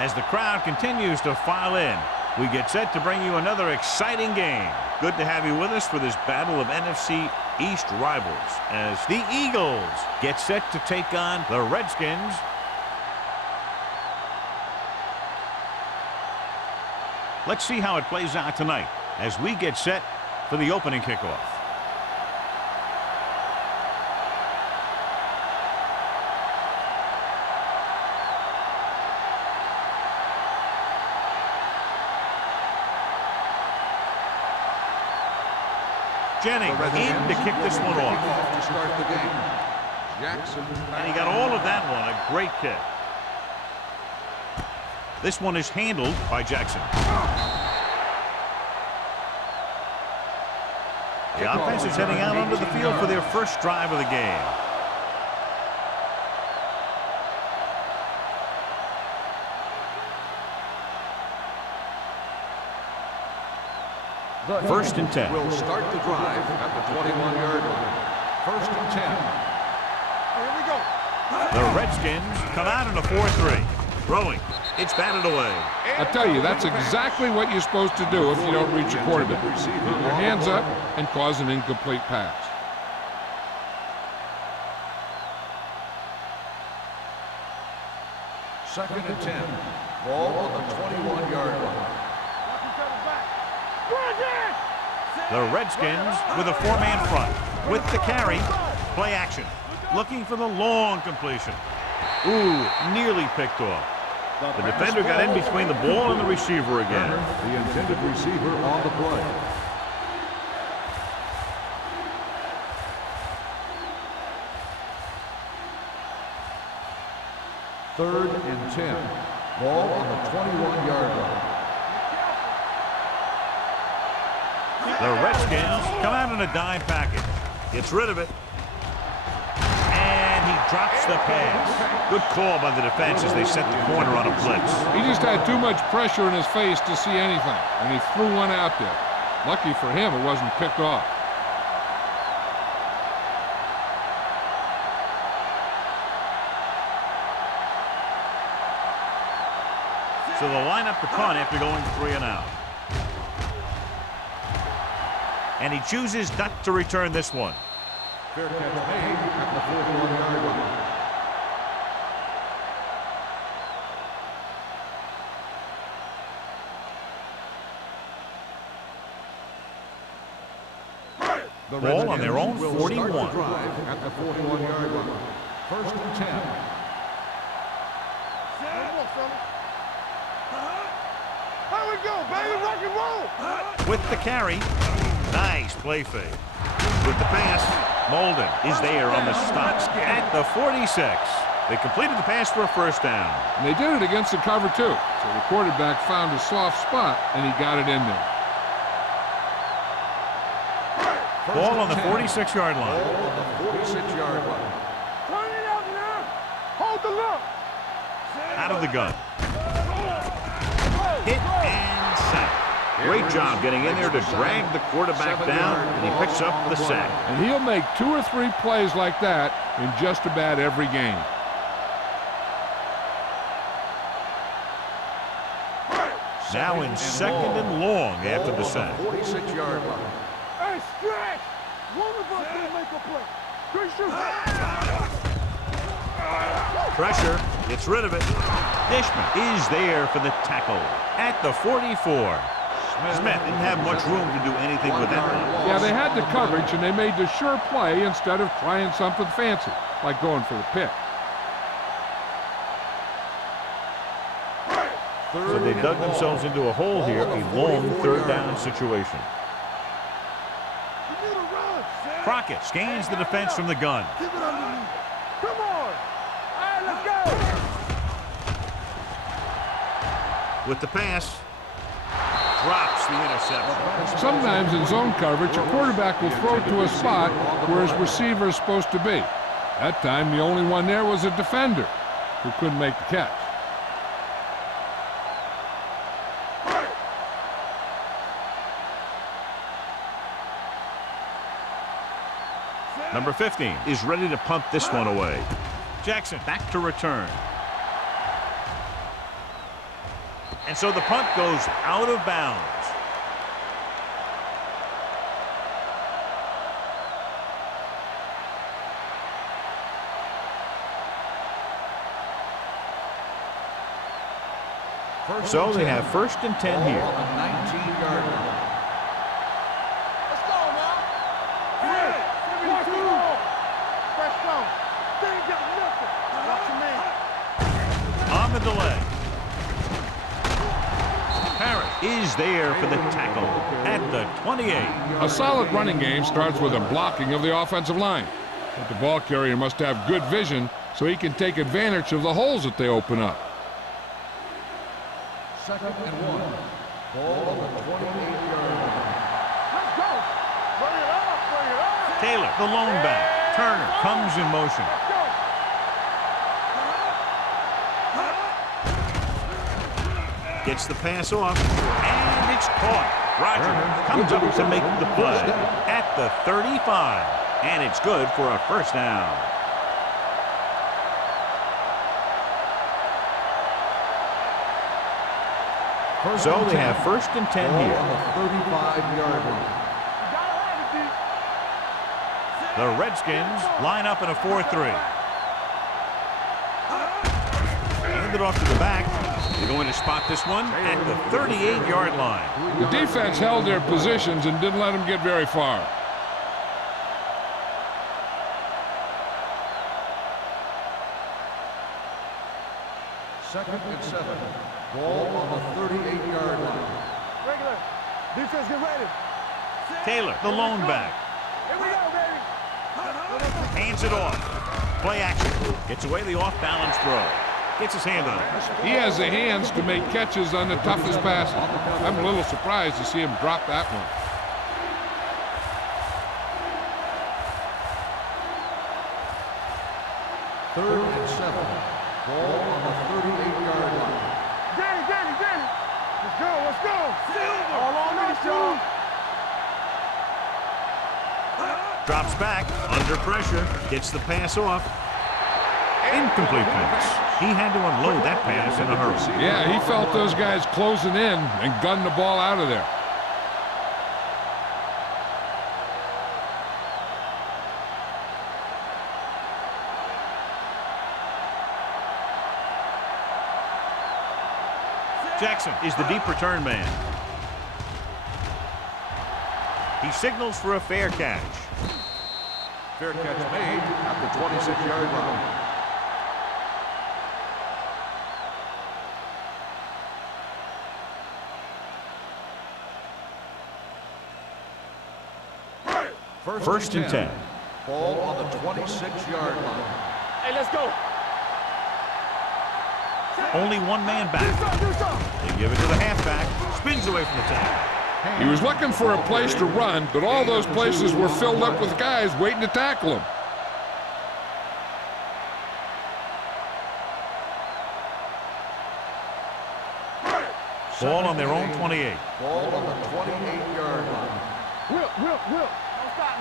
As the crowd continues to file in, we get set to bring you another exciting game. Good to have you with us for this battle of NFC East rivals as the Eagles get set to take on the Redskins. Let's see how it plays out tonight as we get set for the opening kickoff. Jennings in to kick this one off. To start the game. Jackson. And he got all of that one. A great kick. This one is handled by Jackson. The offense is heading out onto the field for their first drive of the game. First and 10. Will start the drive at the 21-yard line. First and 10. Here we go. The Redskins come out in a 4-3. Throwing. It's batted away. I tell you, that's exactly what you're supposed to do if you don't reach a quarterback. Put your hands up and cause an incomplete pass. Second and 10. Ball on the 21-yard line. The Redskins with a four-man front. With the carry, play action. Looking for the long completion. Ooh, nearly picked off. The defender got in between the ball and the receiver again. The intended receiver on the play. Third and 10. Ball on the 21-yard line. The Redskins come out in a dime package. Gets rid of it. And he drops the pass. Good call by the defense as they set the corner on a blitz. He just had too much pressure in his face to see anything, and he threw one out there. Lucky for him, it wasn't picked off. So they'll line up the punt after going 3 and out. And he chooses not to return this one. Fair catch made at the 41-yard line. The Ball on their own will 41. start the drive at the 41-yard line. First and 10. Here we go, baby, rock and roll. With the carry, nice play fake. With the pass, Molden is there on the stop at the 46. They completed the pass for a first down. And they did it against the cover, too. So the quarterback found a soft spot, and he got it in there. Ball on the 46-yard line. Ball on the 46-yard line. Turn it out now. Hold the look. Out of the gun. Hit and sack. Great job getting in there to drag the quarterback down, and he picks up the sack. And he'll make 2 or 3 plays like that in just about every game. Now in second and long after the sack. 46-yard line. Hey, stretch. One of us can make a play. Good shoot. Pressure, gets rid of it. Dishman is there for the tackle at the 44. Smith didn't have much room to do anything with that one. Yeah, they had the coverage, and they made the sure play instead of trying something fancy, like going for the pick. So they dug themselves into a hole here, a long third down situation. You need a run. Crockett scans the defense from the gun. Keep it underneath. Come on. All right, let's go. With the pass, drops the interception. Sometimes in zone coverage, a quarterback will throw to a spot where his receiver is supposed to be. That time, the only one there was a defender who couldn't make the catch. Number 15 is ready to punt this one away. Jackson back to return. And so the punt goes out of bounds. So they have 1st and 10 here. On the 19-yard line. Let's go now. Watch the ball. Fresh down. They ain't got nothing. Watch your man. On the delay. Parrott is there for the tackle at the 28. A solid running game starts with a blocking of the offensive line. But the ball carrier must have good vision so he can take advantage of the holes that they open up. 2nd and 1. Ball on the 28-yard line. Let's go. Bring it up. Bring it up. Taylor, the lone back. Turner comes in motion. Let's go. Gets the pass off, and it's caught. Roger comes up to make the play at the 35, and it's good for a 1st down. So they have 1st and 10 Ball here. on the 35-yard line. You gotta have it, D. The Redskins line up in a 4-3. Hand it off to the back. They're going to spot this one at the 38-yard line. The defense held their positions and didn't let them get very far. Second and 7. Ball on the 38-yard line. Regular. Defense, get ready. Taylor, the lone back. Here we go, baby. Hands it off. Play action. Gets away the off-balance throw. Gets his hand on it. He has the hands to make catches on the toughest passes. I'm a little surprised to see him drop that one. Third and 7. Ball on the 38-yard line. Danny. Let's go. All on me, y'all. Drops back, under pressure, gets the pass off. Incomplete pass. He had to unload that pass in a hurry. Yeah, he felt those guys closing in and gunned the ball out of there. Jackson is the deep return man. He signals for a fair catch. Fair catch made at the 26-yard line. First and 10. Ball on the 26-yard line. Hey, let's go. Only one man back. They give it to the halfback. Spins away from the tackle. He was looking for a place to run, but all those places were filled up with guys waiting to tackle him. Ball on their own 28. Ball on the 28-yard line. Whip.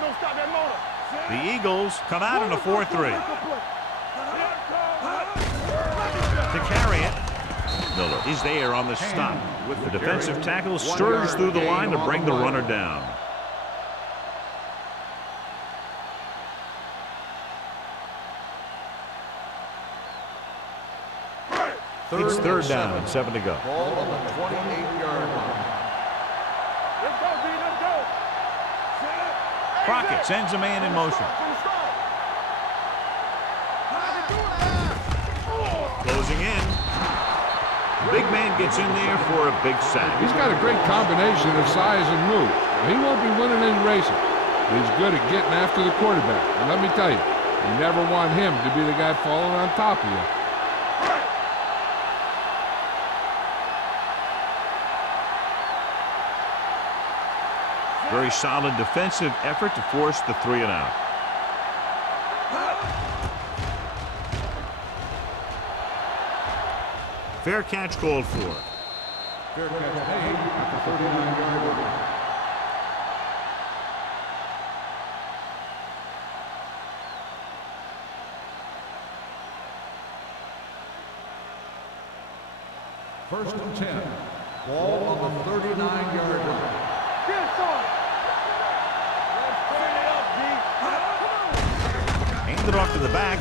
Don't stop that motor. The Eagles come out in a 4-3. To carry it, Miller is there on the stop. The defensive tackle stirs through the line to bring the runner down. It's third down and 7 to go. Ball on the 28-yard line. Let's go, D. Let's go. Crockett sends a man in motion. Closing in. Big man gets in there for a big sack. He's got a great combination of size and move. He won't be winning any races, but he's good at getting after the quarterback. And let me tell you, you never want him to be the guy falling on top of you. Very solid defensive effort to force the 3 and out. Fair catch called for. Fair catch made at the 39-yard line. First and 10. Ball on the 39-yard line. Get it, son. Let's turn it up, D. Hand it off to the back.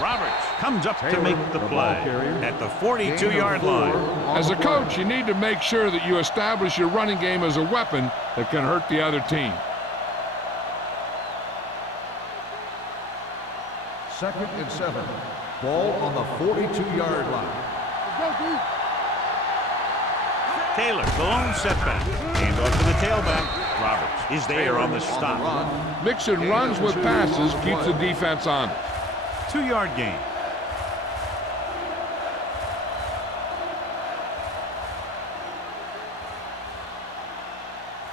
Roberts comes up to make the play at the 42-yard line. As a coach, you need to make sure that you establish your running game as a weapon that can hurt the other team. Second and 7. Ball on the 42-yard line. Let's go, D. Taylor, the lone setback. Hand off to the tailback. Roberts is there on the stop. Mixing runs with passes keeps the defense on it. 2-yard gain.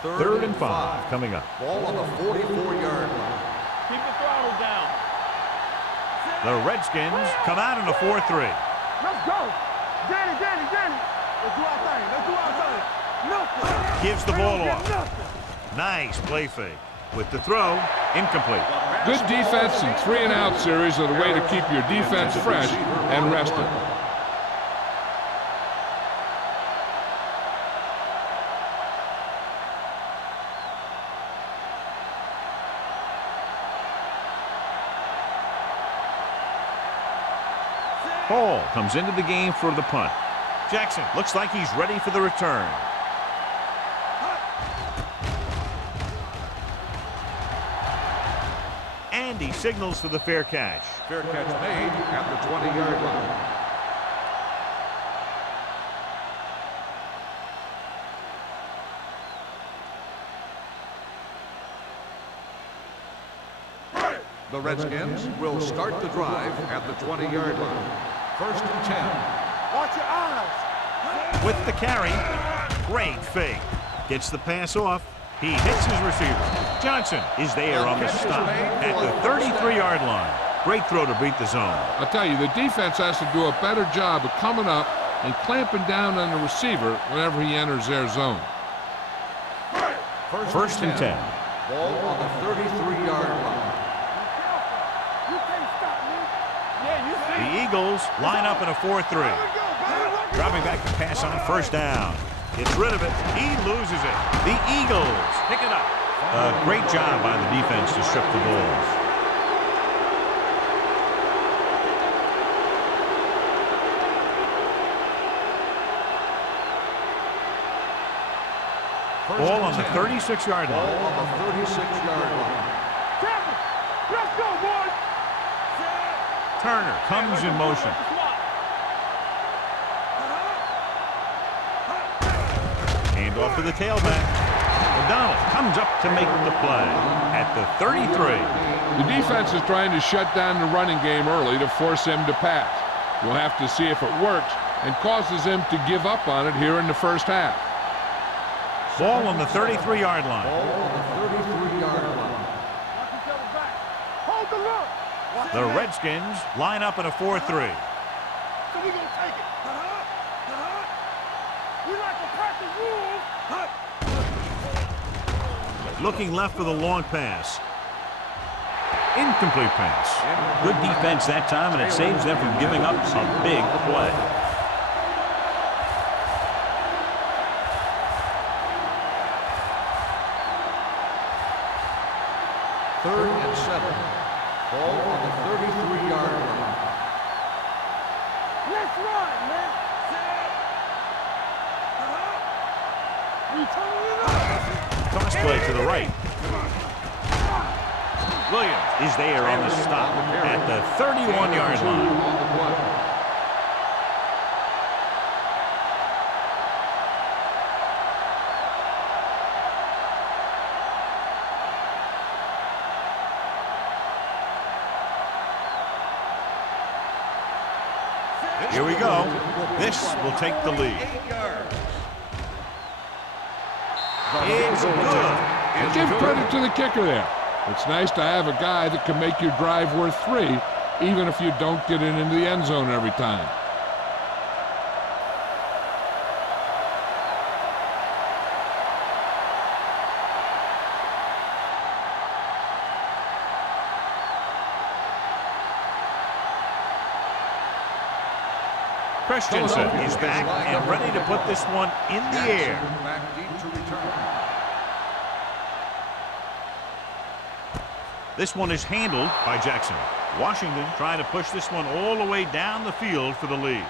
Third and 5 coming up. Ball on the 44-yard line. Keep the throttle down. The Redskins come out in a 4-3. Let's go. Danny. Let's do our thing. Nothing. Gives the ball They don't off. get nothing. Nice play fake. With the throw, incomplete. Good defense and 3-and-out series are the way to keep your defense fresh and rested. Hall comes into the game for the punt. Jackson looks like he's ready for the return. And he signals for the fair catch. Fair catch made at the 20-yard line. The Redskins will start the drive at the 20-yard line. First and 10. Watch your eyes. With the carry, great fake. Gets the pass off. He hits his receiver. Johnson is there on the stop at the 33-yard line. Great throw to beat the zone. I'll tell you, the defense has to do a better job of coming up and clamping down on the receiver whenever he enters their zone. First and 10. Ball on the 33-yard line. You can't stop me. Yeah, you see. The Eagles line up in a 4-3. Dropping back to pass on first down. Gets rid of it. He loses it. The Eagles pick it up. A great job by the defense to strip the balls. Ball on the 36-yard Ball line. on the 36-yard line. Tackle. Let's go, boys. Turner comes in motion. Hand off to the tailback. O'Donnell comes up to make the play at the 33. The defense is trying to shut down the running game early to force him to pass. We'll have to see if it works and causes him to give up on it here in the first half. Ball on the 33-yard line. Ball on the 33-yard line. Watch each other back. Hold the look. Watch The the leg. Redskins line up in a 4-3. So we gonna take it. We like to practice rules. Looking left for the long pass. Incomplete pass. Good defense that time, and it saves them from giving up a big play. Third and 7. Ball on the 33-yard line. Let's run, man. We turning it up. Toss play to the right. Williams is there on the stop at the 31-yard line. On the play. Here we go. This will take the lead. It's good. And give credit to the kicker there. It's nice to have a guy that can make your drive worth 3, even if you don't get it into the end zone every time. Christensen is back and ready to put this one in the air. Back deep to return. This one is handled by Jackson. Washington trying to push this one all the way down the field for the lead.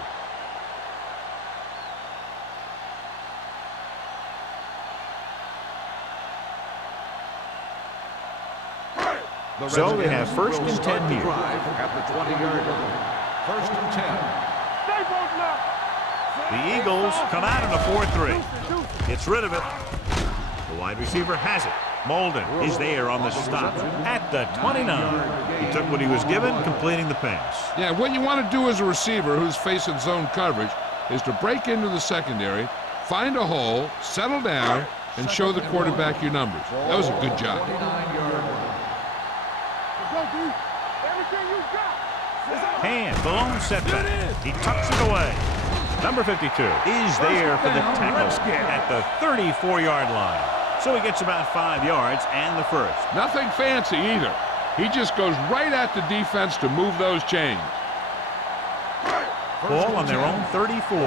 So they have first and 10 here. At the 20-yard line. First and 10. The Eagles come out in a 4-3. Gets rid of it. The wide receiver has it. Molden is there on the stop at the 29. He took what he was given, completing the pass. Yeah, what you want to do as a receiver who's facing zone coverage is to break into the secondary, find a hole, settle down, and show the quarterback your numbers. That was a good job. Hand, the lone setback. He tucks it away. Number 52 is there for the tackle at the 34-yard line. So he gets about 5 yards and the first. Nothing fancy either. He just goes right at the defense to move those chains. Ball on their own 34.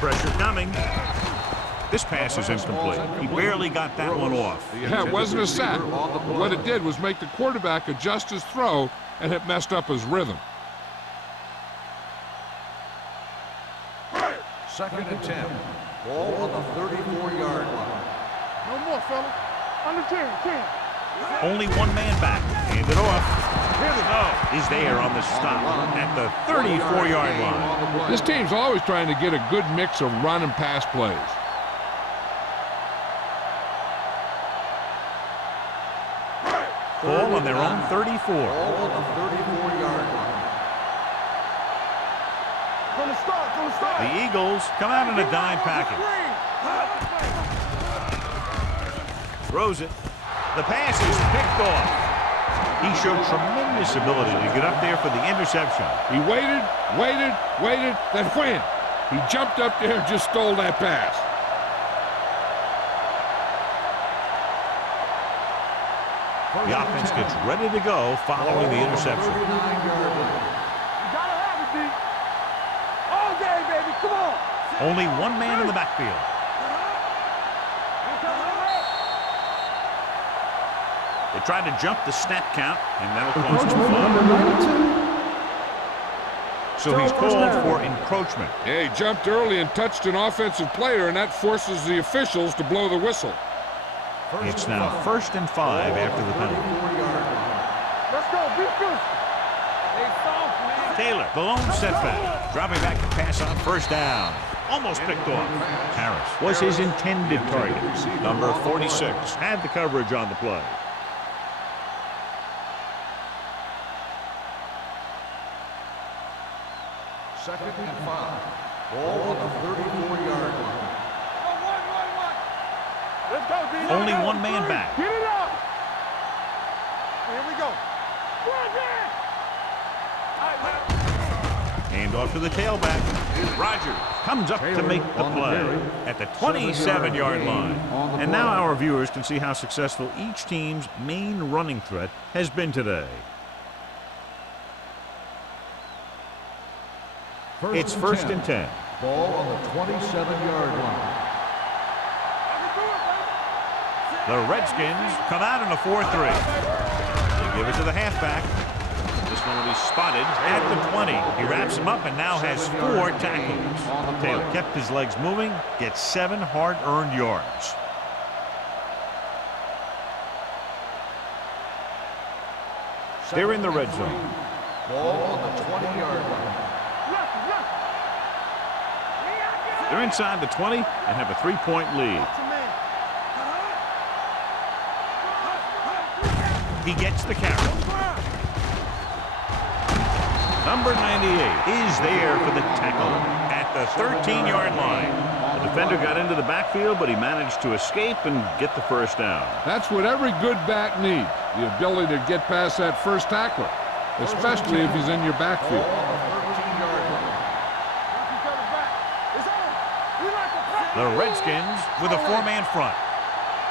Pressure coming. This pass is incomplete. He barely got that one off. Yeah, it wasn't a sack. But what it did was make the quarterback adjust his throw, and it messed up his rhythm. Second and 10. Ball on the 34-yard line. No more, fella. Under 10. Only one man back. Hand it off. Snow is there on the stop at the 34-yard line. This team's always trying to get a good mix of run and pass plays. Ball on their own 34. Ball on the 34-yard line. From the start. The Eagles come out in a dime package. Throws it. The pass is picked off. He showed tremendous ability to get up there for the interception. He waited, then wham! He jumped up there and just stole that pass. The offense gets ready to go following the interception. You gotta have it, D. All day, baby. Come on. Only one man in the backfield. They tried to jump the snap count, and that'll cost him a fumble. So he's called for encroachment. Yeah, he jumped early and touched an offensive player, and that forces the officials to blow the whistle. It's now 1st and 5 after the penalty. Let's go. Be good. Hey, soft, man. Taylor, the lone setback, dropping back to pass on first down. Almost picked off. Harris was his intended target. Number 46 had the coverage on the play. Second and 5. Ball on the 34-yard line. Let's go, D. Only one man back. Get it up. Here we go. Hand off to the tailback. Rogers comes up to make the play at the 27-yard line. And now our viewers can see how successful each team's main running threat has been today. It's 1st and 10. Ball on the 27-yard line. The Redskins come out in a 4-3. They give it to the halfback. This one will be spotted at the 20. He wraps him up and now has 4 tackles. Taylor kept his legs moving, gets 7 hard-earned yards. They're in the red zone. Ball on the 20-yard line. They're inside the 20 and have a 3-point lead. He gets the carry. Number 98 is there for the tackle at the 13-yard line. The defender got into the backfield, but he managed to escape and get the first down. That's what every good back needs, the ability to get past that first tackler, especially if he's in your backfield. The Redskins with a 4-man front.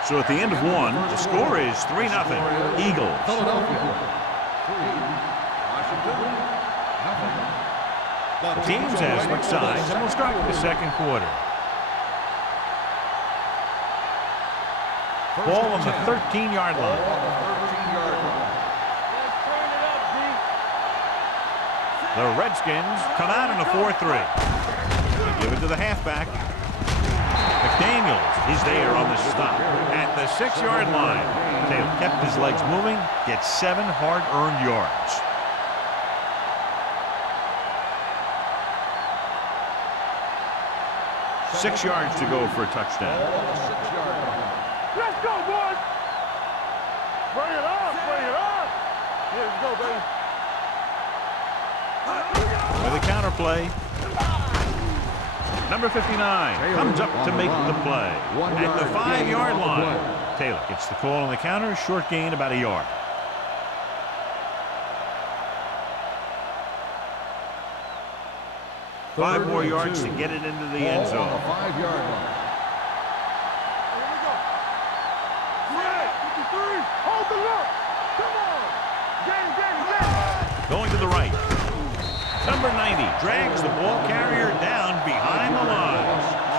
So at the end of one, the score is 3-0. Eagles. Philadelphia 3, Washington nothing. The teams have switched sides, and we'll start the second quarter. Ball on the 13-yard line. The Redskins come out in a 4-3. They give it to the halfback. McDaniels is there on the stop at the 6-yard line. Taylor kept his legs moving, gets 7 hard-earned yards. Six yards to go for a touchdown. Let's go, boys! Bring it on, bring it on! Here we go, baby. With a counterplay. Number 59 comes up to make the play. At the 5-yard line, Taylor gets the call on the counter. Short gain, about a yard. Five more yards to get it into the end zone. 5-yard line. Here we go. 53. Hold the look. Come on. Gang. Going to the right. Number 90 drags the ball carrier down behind the line.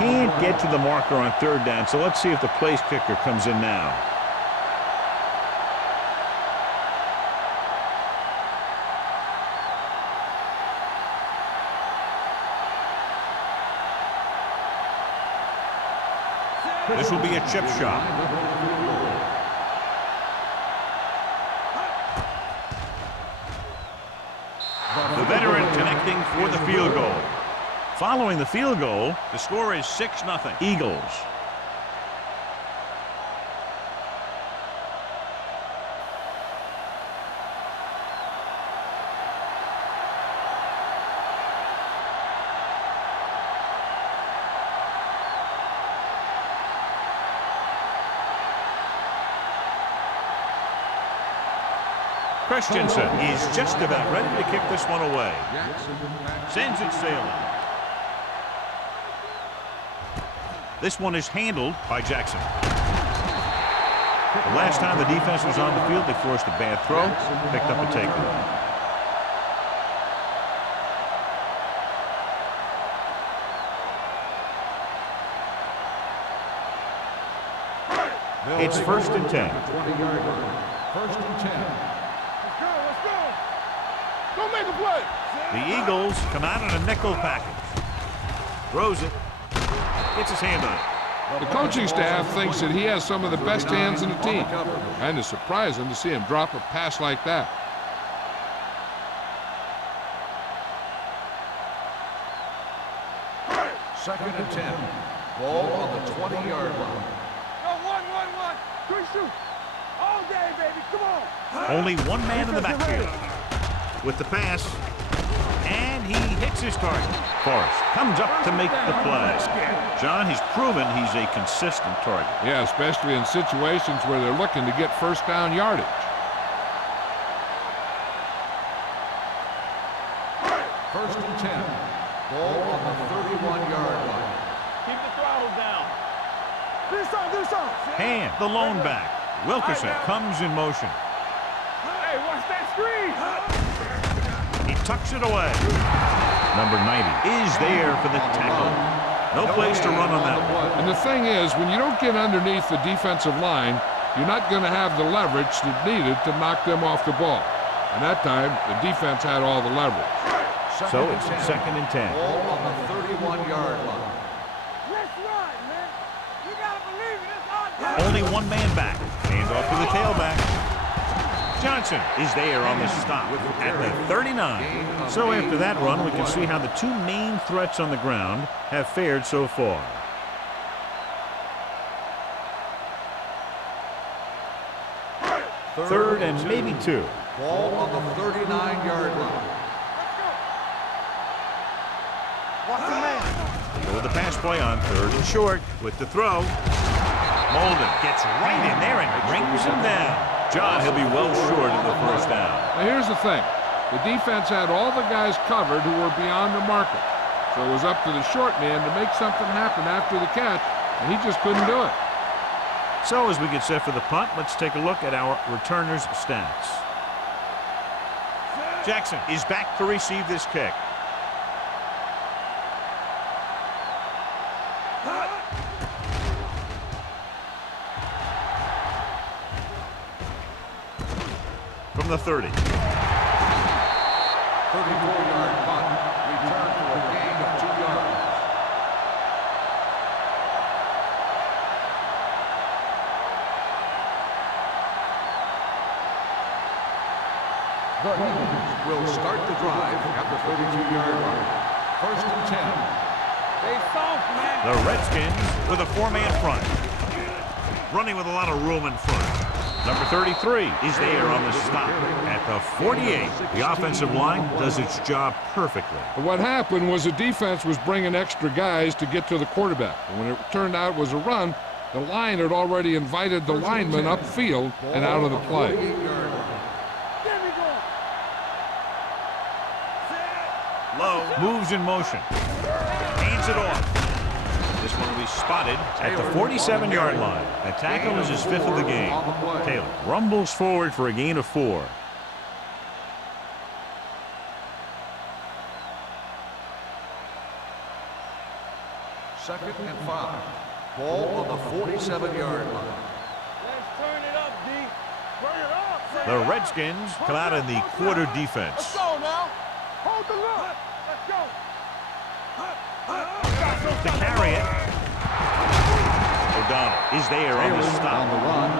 Can't get to the marker on third down, so let's see if the place kicker comes in now. This will be a chip shot. The veteran connecting for the field goal. Following the field goal, the score is 6-0. Eagles. Christensen is just about ready to kick this one away. Sends it sailing. This one is handled by Jackson. The last time the defense was on the field, they forced a bad throw, picked up a takeaway. It's 1st and 10. 20-yard line. 1st and 10. Let's go. Go make a play. The Eagles come out in a nickel package. Throws it. Gets his hand on it. The coaching staff thinks that he has some of the best hands in the team. And it's surprising to see him drop a pass like that. Second and 10. Ball on the 20-yard line. Go, 1. Quick shoot. All day, baby. Come on. Only one man in the backfield. With the pass. And he hits his target. Forrest comes up to make the play. John, he's proven he's a consistent target. Yeah, especially in situations where they're looking to get first down yardage. First and 10. Ball on the 31-yard line. Keep the throttle down. Do something. And the lone back. Wilkerson comes in motion. Hey, watch that screen. He tucks it away. Number 90 is there for the tackle. No place to run on that one. And the thing is, when you don't get underneath the defensive line, you're not going to have the leverage that's needed to knock them off the ball. And that time, the defense had all the leverage. So it's 2nd and 10. Ball on the 31-yard line. Let's run, man. You gotta believe it. It's our time. Only one man back. Hand off to the tailback. Johnson is there on the stop at the 39. So after that run, we can see how the two main threats on the ground have fared so far. Third and maybe 2. Ball on the 39-yard line. Watch the man. With the pass play on 3rd and short with the throw. Molden gets right in there and brings him down. John, he'll be well short of the first down. Now here's the thing. The defense had all the guys covered who were beyond the marker. So it was up to the short man to make something happen after the catch, and he just couldn't do it. So as we get set for the punt, let's take a look at our returners' stats. Jackson is back to receive this kick. From the 30. 34-yard punt. Return for a gain of 2 yards. The Eagles will start the drive at the 32-yard line. 1st and 10. They soft, man. The Redskins with a 4-man front. Running with a lot of room in front. Number 33 is there on the stop. At the 48, the offensive line does its job perfectly. What happened was the defense was bringing extra guys to get to the quarterback. And when it turned out it was a run, the line had already invited the lineman upfield and out of the play. Low moves in motion. Hands it off. This one will be spotted at the 47-yard line. That tackle is his 5th of the game. Taylor rumbles forward for a gain of 4. Second and 5. Ball on the 47-yard line. Let's turn it up, D. Turn it up. The Redskins come out in the quarter defense. Let's go now. Hold the look. Let's go. To carry it. O'Donnell is there on the stop. On the run.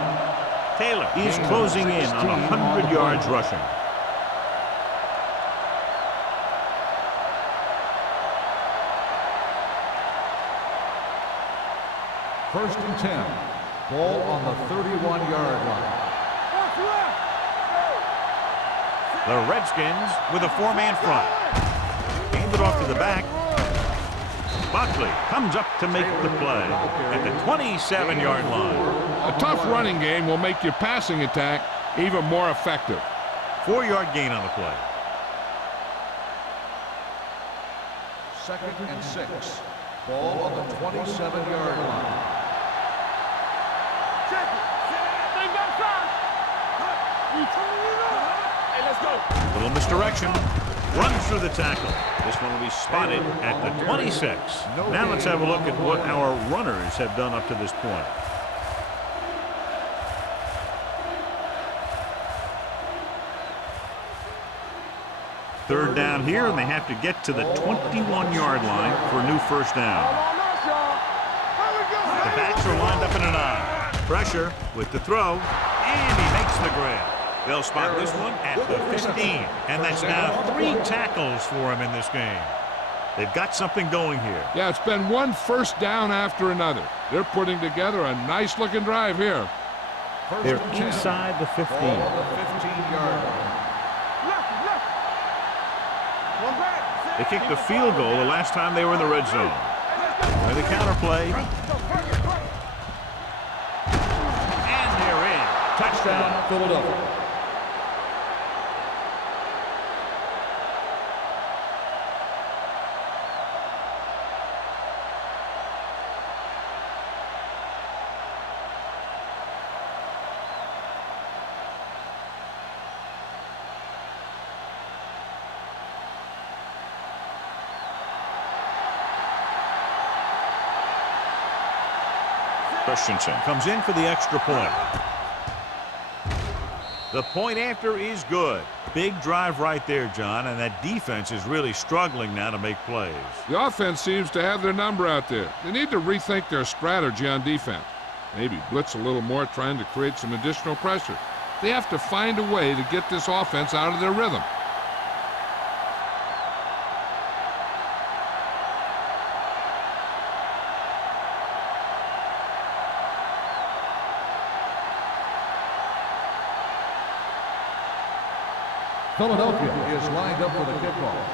Taylor is closing in on 100 yards rushing. First and 10. Ball on the 31-yard line. What's left? The Redskins with a 4-man front. Hand it off to the back. Buckley comes up to make the play at the 27-yard line. A tough running game will make your passing attack even more effective. 4-yard gain on the play. Second and 6. Ball on the 27-yard line. Check it. They got time. We turn it up. Hey, let's go. Little misdirection. Runs through the tackle. This one will be spotted at the 26. Now let's have a look at what our runners have done up to this point. Third down here, and they have to get to the 21-yard line for a new first down. The backs are lined up in an I. Pressure with the throw, and he makes the grab. They'll spot this one at the 15, and that's now 3 tackles for him in this game. They've got something going here. Yeah, it's been one first down after another. They're putting together a nice-looking drive here. They're inside the 15. Ball on the 15-yard line. They kicked the field goal the last time they were in the red zone. With the counter play. And they're in. Touchdown, Philadelphia. Christensen comes in for the extra point. The point after is good. Big drive right there, John, and that defense is really struggling now to make plays. The offense seems to have their number out there. They need to rethink their strategy on defense. Maybe blitz a little more, trying to create some additional pressure. They have to find a way to get this offense out of their rhythm. Philadelphia is lined up for the kickoff.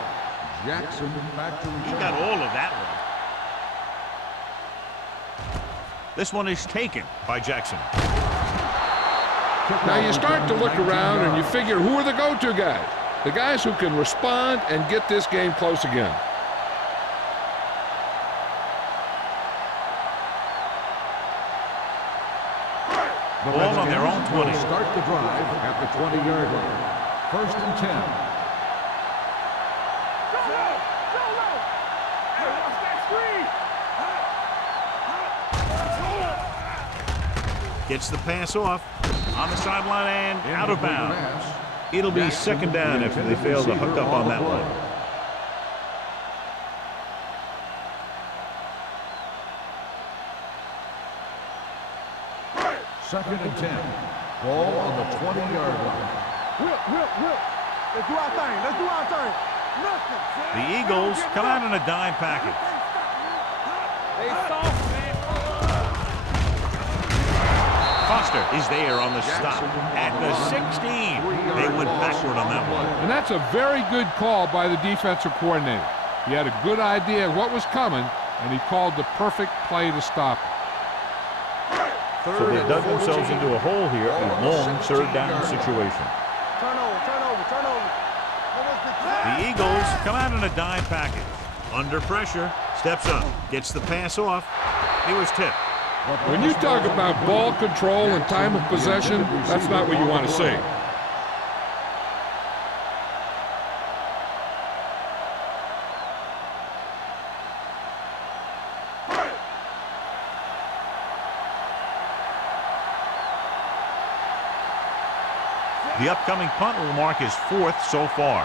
Jackson back to return. He got all of that one. This one is taken by Jackson. Now you start to look around and you figure, who are the go-to guys? The guys who can respond and get this game close again. Ball on their own 20. Will start the drive at the 20-yard line. First and 10. Gets the pass off on the sideline and out of bounds. It'll be second down after they fail to hook up on that one. Second and 10. Ball on the 20-yard line. Whip. Let's do our thing. Nothing. The Eagles come out in a dime package. They soft, man. Foster is there on the stop at the 16. They went backward on that one. And that's a very good call by the defensive coordinator. He had a good idea of what was coming, and he called the perfect play to stop it. So they dug themselves into a hole here, a long third down situation. Turnover. The Eagles come out in a dime package. Under pressure, steps up, gets the pass off. He was tipped. When you talk about ball control and time of possession, that's not what you want to see. The upcoming punt will mark his 4th so far.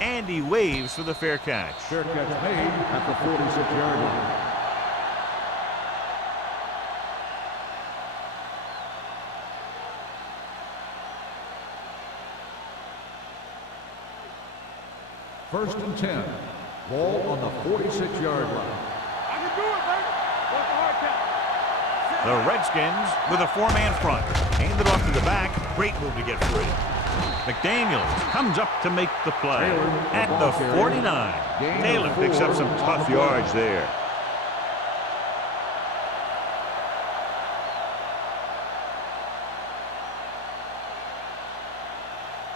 And he waves for the fair catch. Fair catch made at the 46-yard line. First and 10. Ball on the 46-yard line. I can do it, baby. What's the hard count? The Redskins with a 4-man front. Hand it off to the back. Great move to get free. McDaniels comes up to make the play at the 49. Taylor picks up some tough yards there.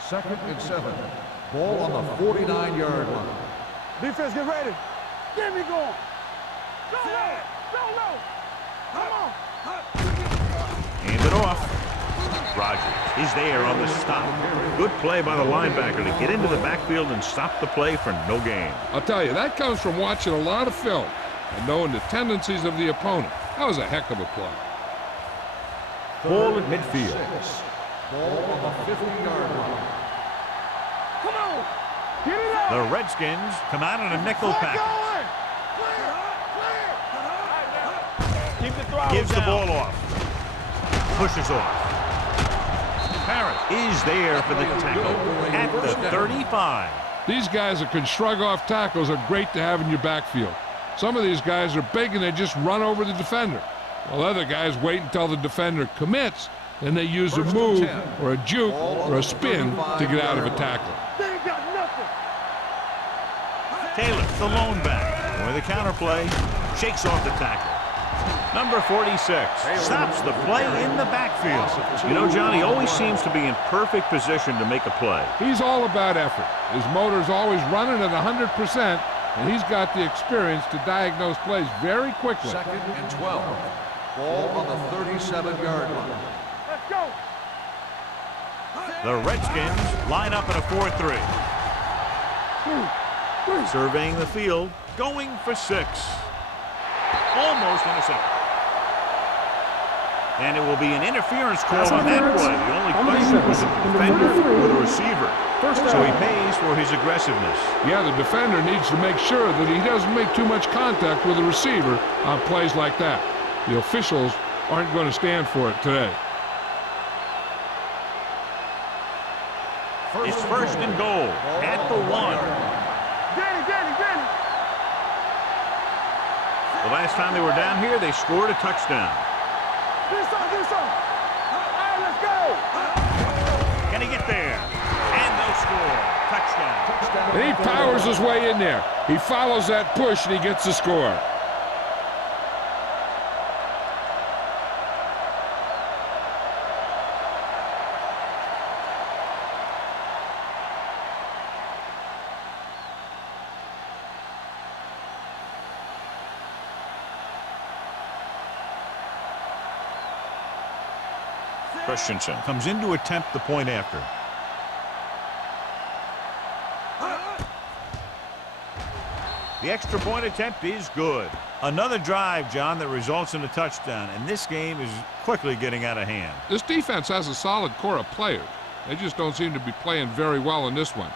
Second and 7. Ball on the 49-yard line. Defense, get ready. Get me going. Go low. Come on. Hand it off. Rodgers is there on the stop. Good play by the linebacker to get into the backfield and stop the play for no gain. I'll tell you, that comes from watching a lot of film and knowing the tendencies of the opponent. That was a heck of a play. Ball at midfield. 6. Ball on the 50-yard line. Come on. Get it up. The Redskins come out in a nickel package. Keep the throttle Gives the down. ball off. Pushes off. Parrott is there for the tackle at the 35. These guys that can shrug off tackles are great to have in your backfield. Some of these guys are big and they just run over the defender. While other guys wait until the defender commits, then they use a move or a juke or a spin to get out of a tackle. They ain't got nothing. Taylor, the lone back, with a counterplay, shakes off the tackle. Number 46 stops the play in the backfield. You know, Johnny always seems to be in perfect position to make a play. He's all about effort. His motor's always running at 100%, and he's got the experience to diagnose plays very quickly. Second and 12. Ball on the 37-yard line. Let's go. The Redskins line up in a 4-3. Surveying the field, going for 6. Almost intercepted. And it will be an interference call on that play. The only question was the defender or the receiver. So he pays for his aggressiveness. Yeah, the defender needs to make sure that he doesn't make too much contact with the receiver on plays like that. The officials aren't going to stand for it today. It's first and goal at the 1. Get it. The last time they were down here, they scored a touchdown. Do something. All right, let's go. Can he get there? And they'll score. Touchdown. And he powers his way in there. He follows that push and he gets the score. Christensen comes in to attempt the point after. The extra point attempt is good. Another drive, John, that results in a touchdown, and this game is quickly getting out of hand. This defense has a solid core of players. They just don't seem to be playing very well in this one.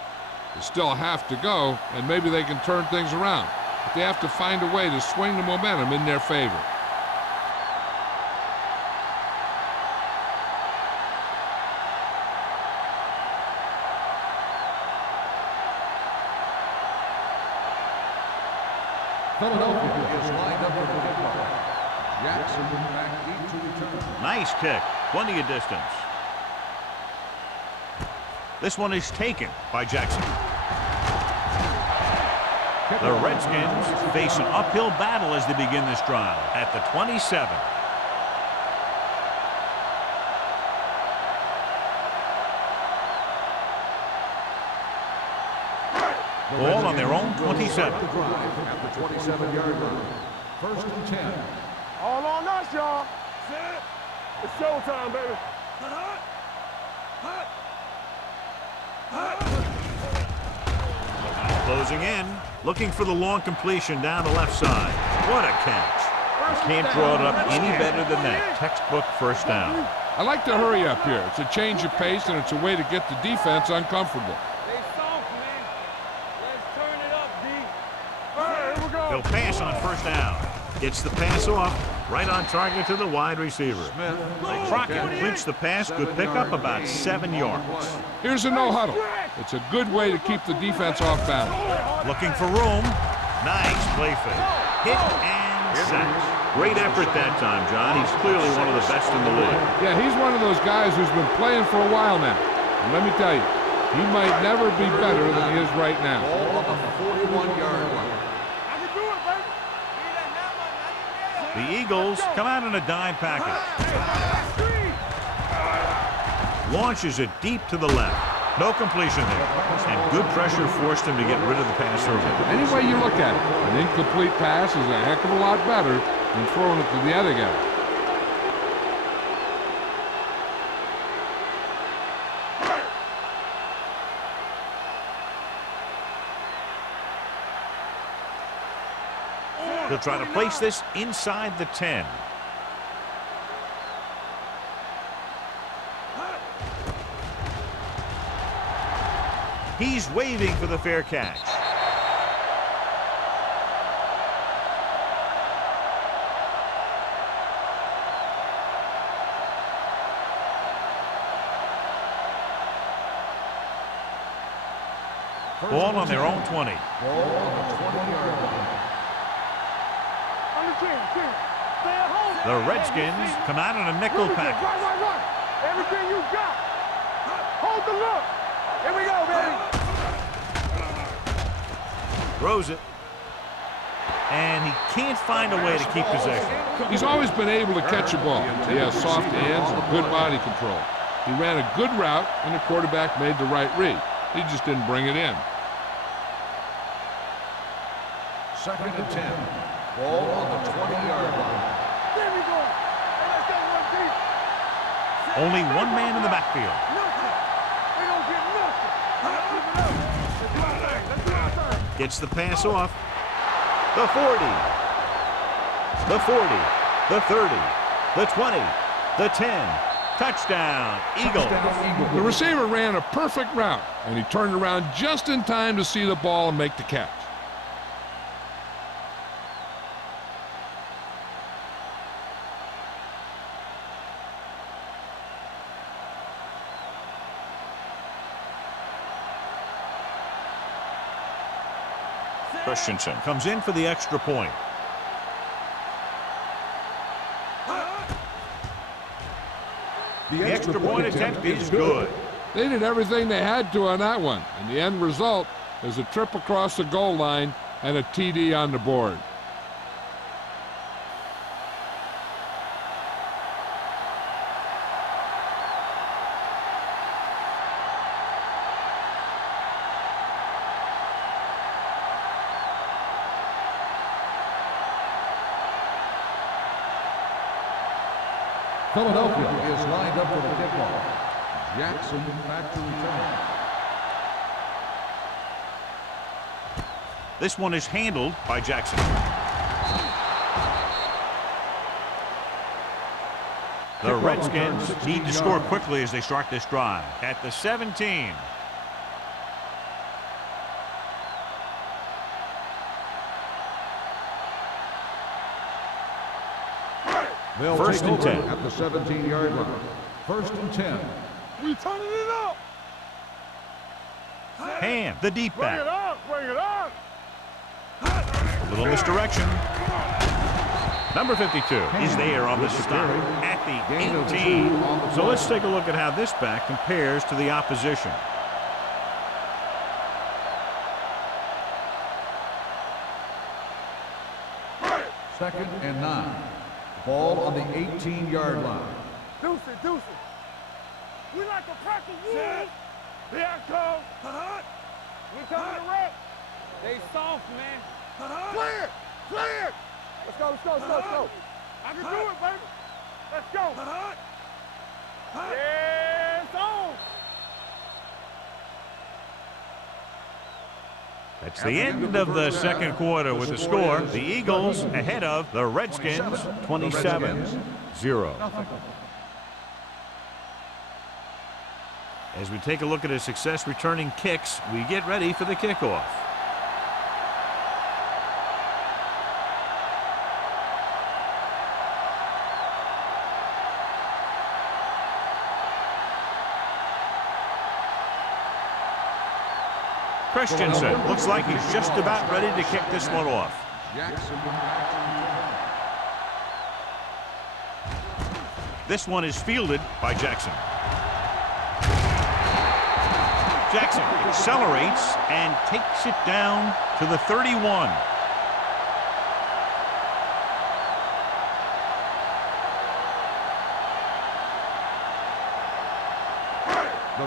They still have to go, and maybe they can turn things around. But they have to find a way to swing the momentum in their favor. Philadelphia is lined up for the kickoff. Jackson back deep to return. Nice kick. Plenty of distance. This one is taken by Jackson. The Redskins face an uphill battle as they begin this drive at the 27. Ball on their own 27. At the 27-yard line. First and 10. All on us, y'all. It's showtime, baby. Closing in, looking for the long completion down the left side. What a catch. Can't draw it up any better than that. Textbook first down. I like to hurry up here. It's a change of pace, and it's a way to get the defense uncomfortable. Stay soft, man. Let's turn it up, D. All right, here we go. He'll pass on first down. Gets the pass off, right on target to the wide receiver. Crockett completes the pass, good pickup, about 7 yards. Here's a no-huddle. It's a good way to keep the defense off balance. Looking for room. Nice play fake. Hit and sack. Great effort that time, John. He's clearly one of the best in the league. Yeah, he's one of those guys who's been playing for a while now. And let me tell you, he might never be better than he is right now. Ball on the 41-yard line. I can do it, baby. The Eagles come out in a dime package. Launches it deep to the left. No completion there. And good pressure forced him to get rid of the pass early. Any way you look at it, an incomplete pass is a heck of a lot better than throwing it to the other guy. He'll try to place this inside the 10. He's waving for the fair catch. Ball on their own 20. Ball on the 20-yard line. On the 10. Stay at home. The Redskins come out in a nickel package. Right. Everything you got. Hold the look. Here we go, baby. Throws it. And he can't find a way to keep possession. He's always been able to catch a ball. He has soft hands and good body control. He ran a good route, and the quarterback made the right read. He just didn't bring it in. Second and 10. Ball on the 20-yard line. There we go. Hey, let's get one deep. Only one man in the backfield. Nothing. We don't get nothing. Let's do our thing. Let's do our thing. Gets the pass off. The 40. The 40. The 30. The 20. The 10. Touchdown, Eagles. The receiver ran a perfect route, and he turned around just in time to see the ball and make the catch. Christensen comes in for the extra point. The extra point attempt is good. They did everything they had to on that one, and the end result is a trip across the goal line and a TD on the board. Philadelphia is lined up for the kickoff. Jackson back to return. This one is handled by Jackson. The Redskins need to score quickly as they start this drive. At the 17. They'll First and 10. At the 17-yard line. First and 10. We turning it up. Hand, the deep Bring it back. on. Bring it on. A little misdirection. Number 52 is there on the stop at the 18. So let's take a look at how this back compares to the opposition. Second and 9. Ball on the 18-yard line. Deuce it, deuce it. We like to practice rules. Here I come. We coming to rep. They soft, man. Clear, clear. Let's go, let's go, let's go, let's go. I can do it, baby. Let's go. Yeah, it's on. That's the end of the second quarter with the score. The Eagles ahead of the Redskins 27-0. As we take a look at his success returning kicks, we get ready for the kickoff. Christensen looks like he's just about ready to kick this one off. Jackson. This one is fielded by Jackson. Jackson accelerates and takes it down to the 31.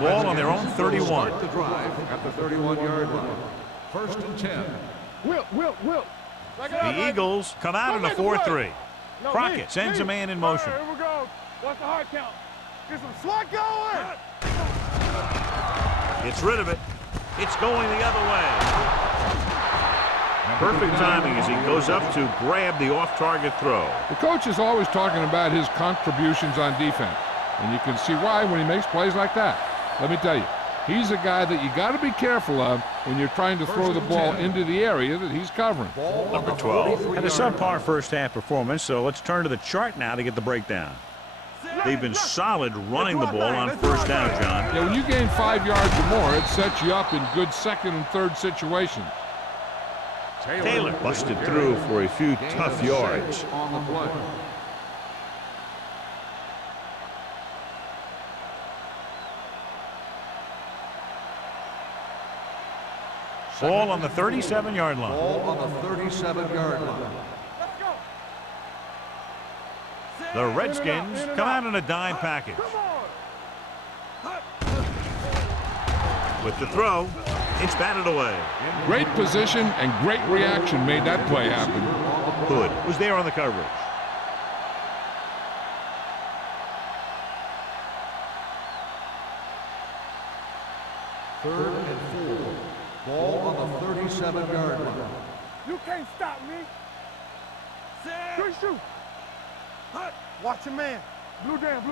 Ball on their own 31. Start the drive at the 31-yard line. First and 10. Wilt. The Eagles come out in a 4-3. Crockett sends a man in motion. Here we go. What's the hard count? Get some slot going. Gets rid of it. It's going the other way. Perfect timing as he goes up to grab the off-target throw. The coach is always talking about his contributions on defense, and you can see why when he makes plays like that. Let me tell you, he's a guy that you got to be careful of when you're trying to throw the ball into the area that he's covering. Number 12. And a subpar first-half performance, so let's turn to the chart now to get the breakdown. They've been solid running the ball on first down, John. Yeah, when you gain 5 yards or more, it sets you up in good second and third situations. Taylor busted through for a few tough yards. On the play. Ball on the 37-yard line. Ball on the 37-yard line. Let's go. The Redskins come out in a dime package. Come on. With the throw, it's batted away. Great position and great reaction made that play happen. Hood was there on the coverage. Third and 4. Ball on the 37-yard line. You can't stop me. Good shoot. Watch your man. Blue down.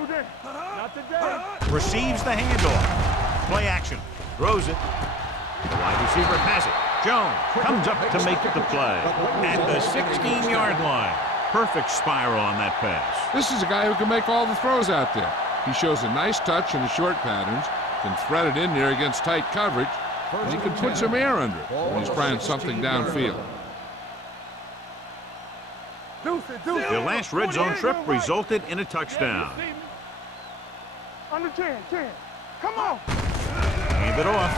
Not today. Receives the handoff. Play action. Throws it. The wide receiver has it. Jones comes up to make the play. At the 16-yard line. Perfect spiral on that pass. This is a guy who can make all the throws out there. He shows a nice touch in the short patterns, can thread it in there against tight coverage, and he can put some air under it when he's trying something downfield. Their last red zone trip resulted in a touchdown. Under 10. Come on. Hand it off.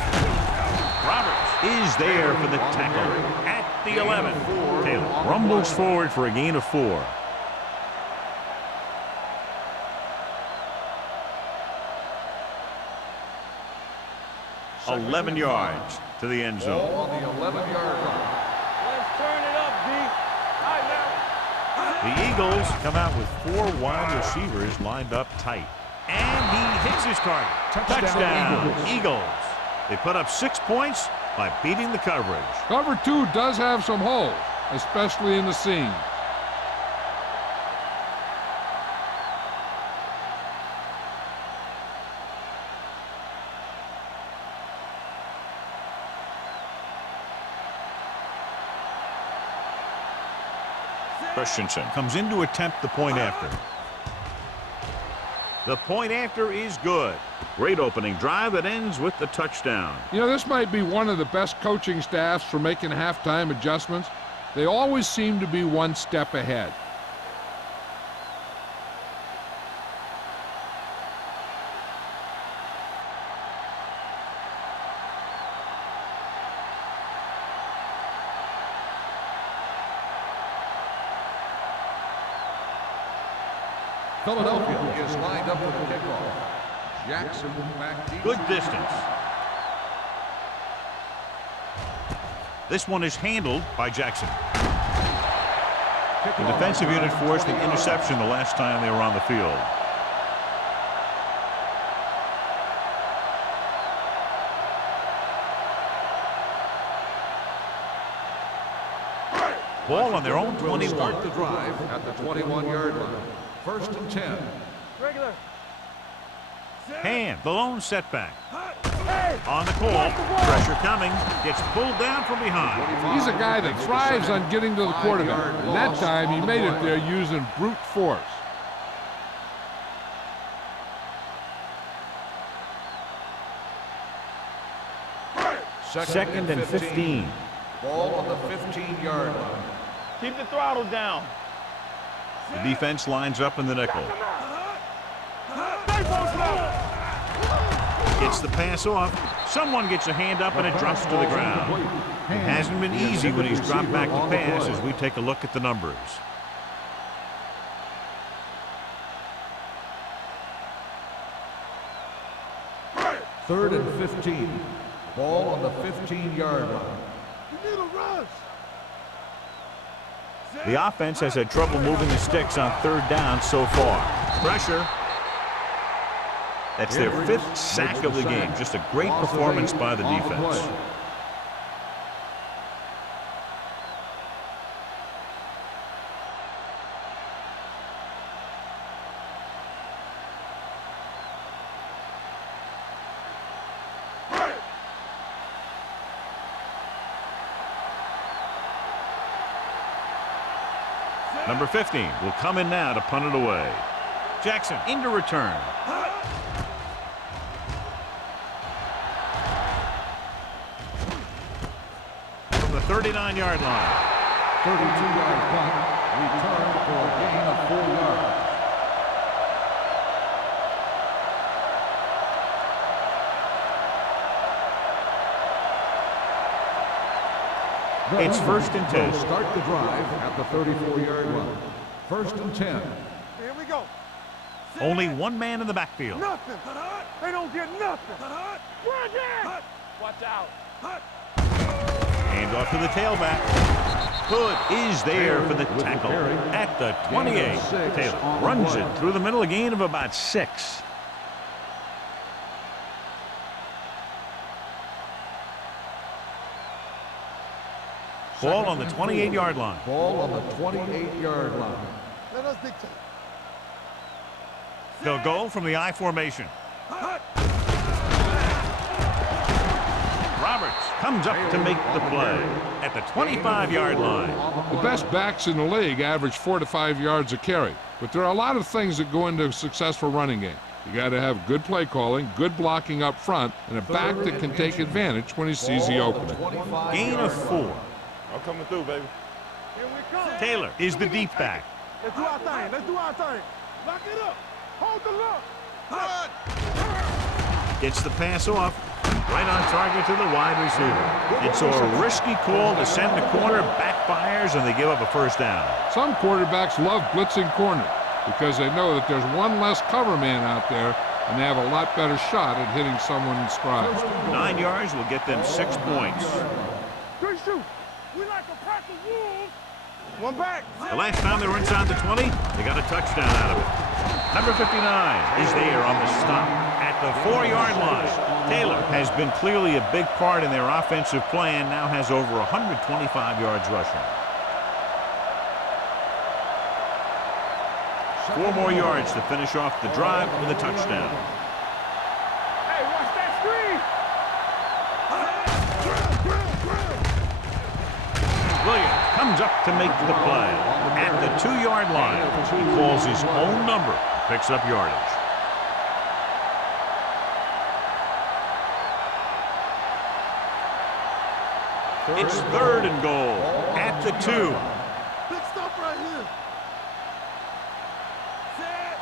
Roberts is there for the tackle at the 11. Taylor rumbles forward for a gain of 4. Second 11 yards to the end zone. Ball on the 11-yard line. Let's turn it up, D. All right, now. The Eagles come out with 4 wide receivers lined up tight. And he hits his target. Touchdown, Eagles. They put up 6 points by beating the coverage. Cover 2 does have some holes, especially in the seam. Christensen comes in to attempt the point after. The point after is good. Great opening drive that ends with the touchdown. You know, this might be one of the best coaching staffs for making halftime adjustments. They always seem to be one step ahead. Philadelphia is lined up for the kickoff. Jackson back deep. Good distance. This one is handled by Jackson. The defensive unit forced the interception the last time they were on the field. Ball on their own 21. Start the drive at the 21-yard line. 1st and 10. Regular. Hand, the lone setback. On the call, pressure coming, gets pulled down from behind. He's a guy that thrives on getting to the quarterback. And that time he made it there using brute force. Second and 15. Ball on the 15-yard line. Keep the throttle down. The defense lines up in the nickel. Gets the pass off. Someone gets a hand up and it drops to the ground. It hasn't been easy when he's dropped back to pass as we take a look at the numbers. Third and 15. Ball on the 15-yard line. You need a rush. The offense has had trouble moving the sticks on 3rd down so far. Pressure. That's their 5th sack of the game. Just a great performance by the defense. Number 15 will come in now to punt it away. Jackson into return. From the 39-yard line. 32-yard punt. Returned for a gain of 4 yards. It's 1st and 10. Start the drive at the 34-yard line. 1st and 10. Here we go. Only one man in the backfield. Nothing. They don't get nothing. Run in. Watch out. Hand off to the tailback. Hood is there for the tackle at the 28. Taylor runs it through the middle, a gain of about 6. Ball on the 28-yard line. Ball on the 28-yard line. Let us dictate. They'll go from the I formation. Roberts comes up to make the play at the 25-yard line. The best backs in the league average 4 to 5 yards a carry. But there are a lot of things that go into a successful running game. You got to have good play calling, good blocking up front, and a back that can take advantage when he sees the opening. Gain of 4. I'm coming through, baby. Here we come. Taylor is the deep back. Let's do our thing. Let's do our thing. Lock it up. Hold the look. Gets the pass off. Right on target to the wide receiver. It's a risky call to send the corner, backfires, and they give up a 1st down. Some quarterbacks love blitzing corner because they know that there's one less cover man out there and they have a lot better shot at hitting someone in stride. 9 yards will get them 6 points. Good shoot. We like a pack of wolves One back. The last time they were inside the 20, they got a touchdown out of it. Number 59 is there on the stop at the 4-yard line. Taylor has been clearly a big part in their offensive plan, now has over 125 yards rushing. 4 more yards to finish off the drive with a touchdown. Hey, watch that screen. Williams comes up to make the play. At the 2-yard line, he calls his own number, picks up yardage. It's 3rd and goal at the 2. Big stop right here.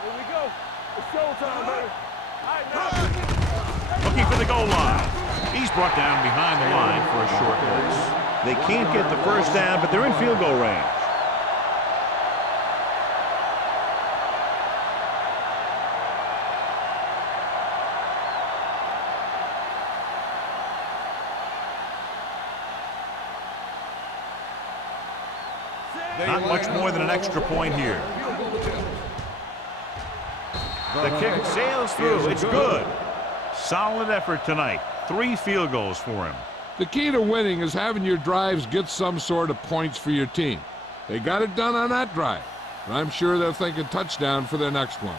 Here we go. It's showtime, baby. All right, now. Looking for the goal line. He's brought down behind the line for a short loss. They can't get the first down, but they're in field goal range. Not much more than an extra point here. The kick sails through. It's good. Solid effort tonight. 3 field goals for him. The key to winning is having your drives get some sort of points for your team. They got it done on that drive, and I'm sure they're thinking touchdown for their next one.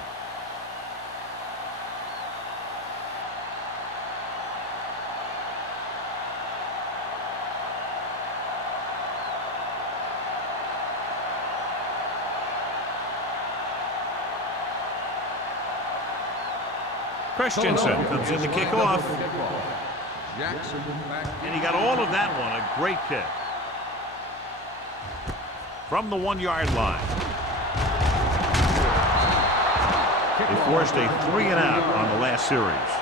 Christensen comes in to kick off. Jackson back. And he got all of that one. A great kick. From the 1-yard line. They forced a 3-and-out on the last series.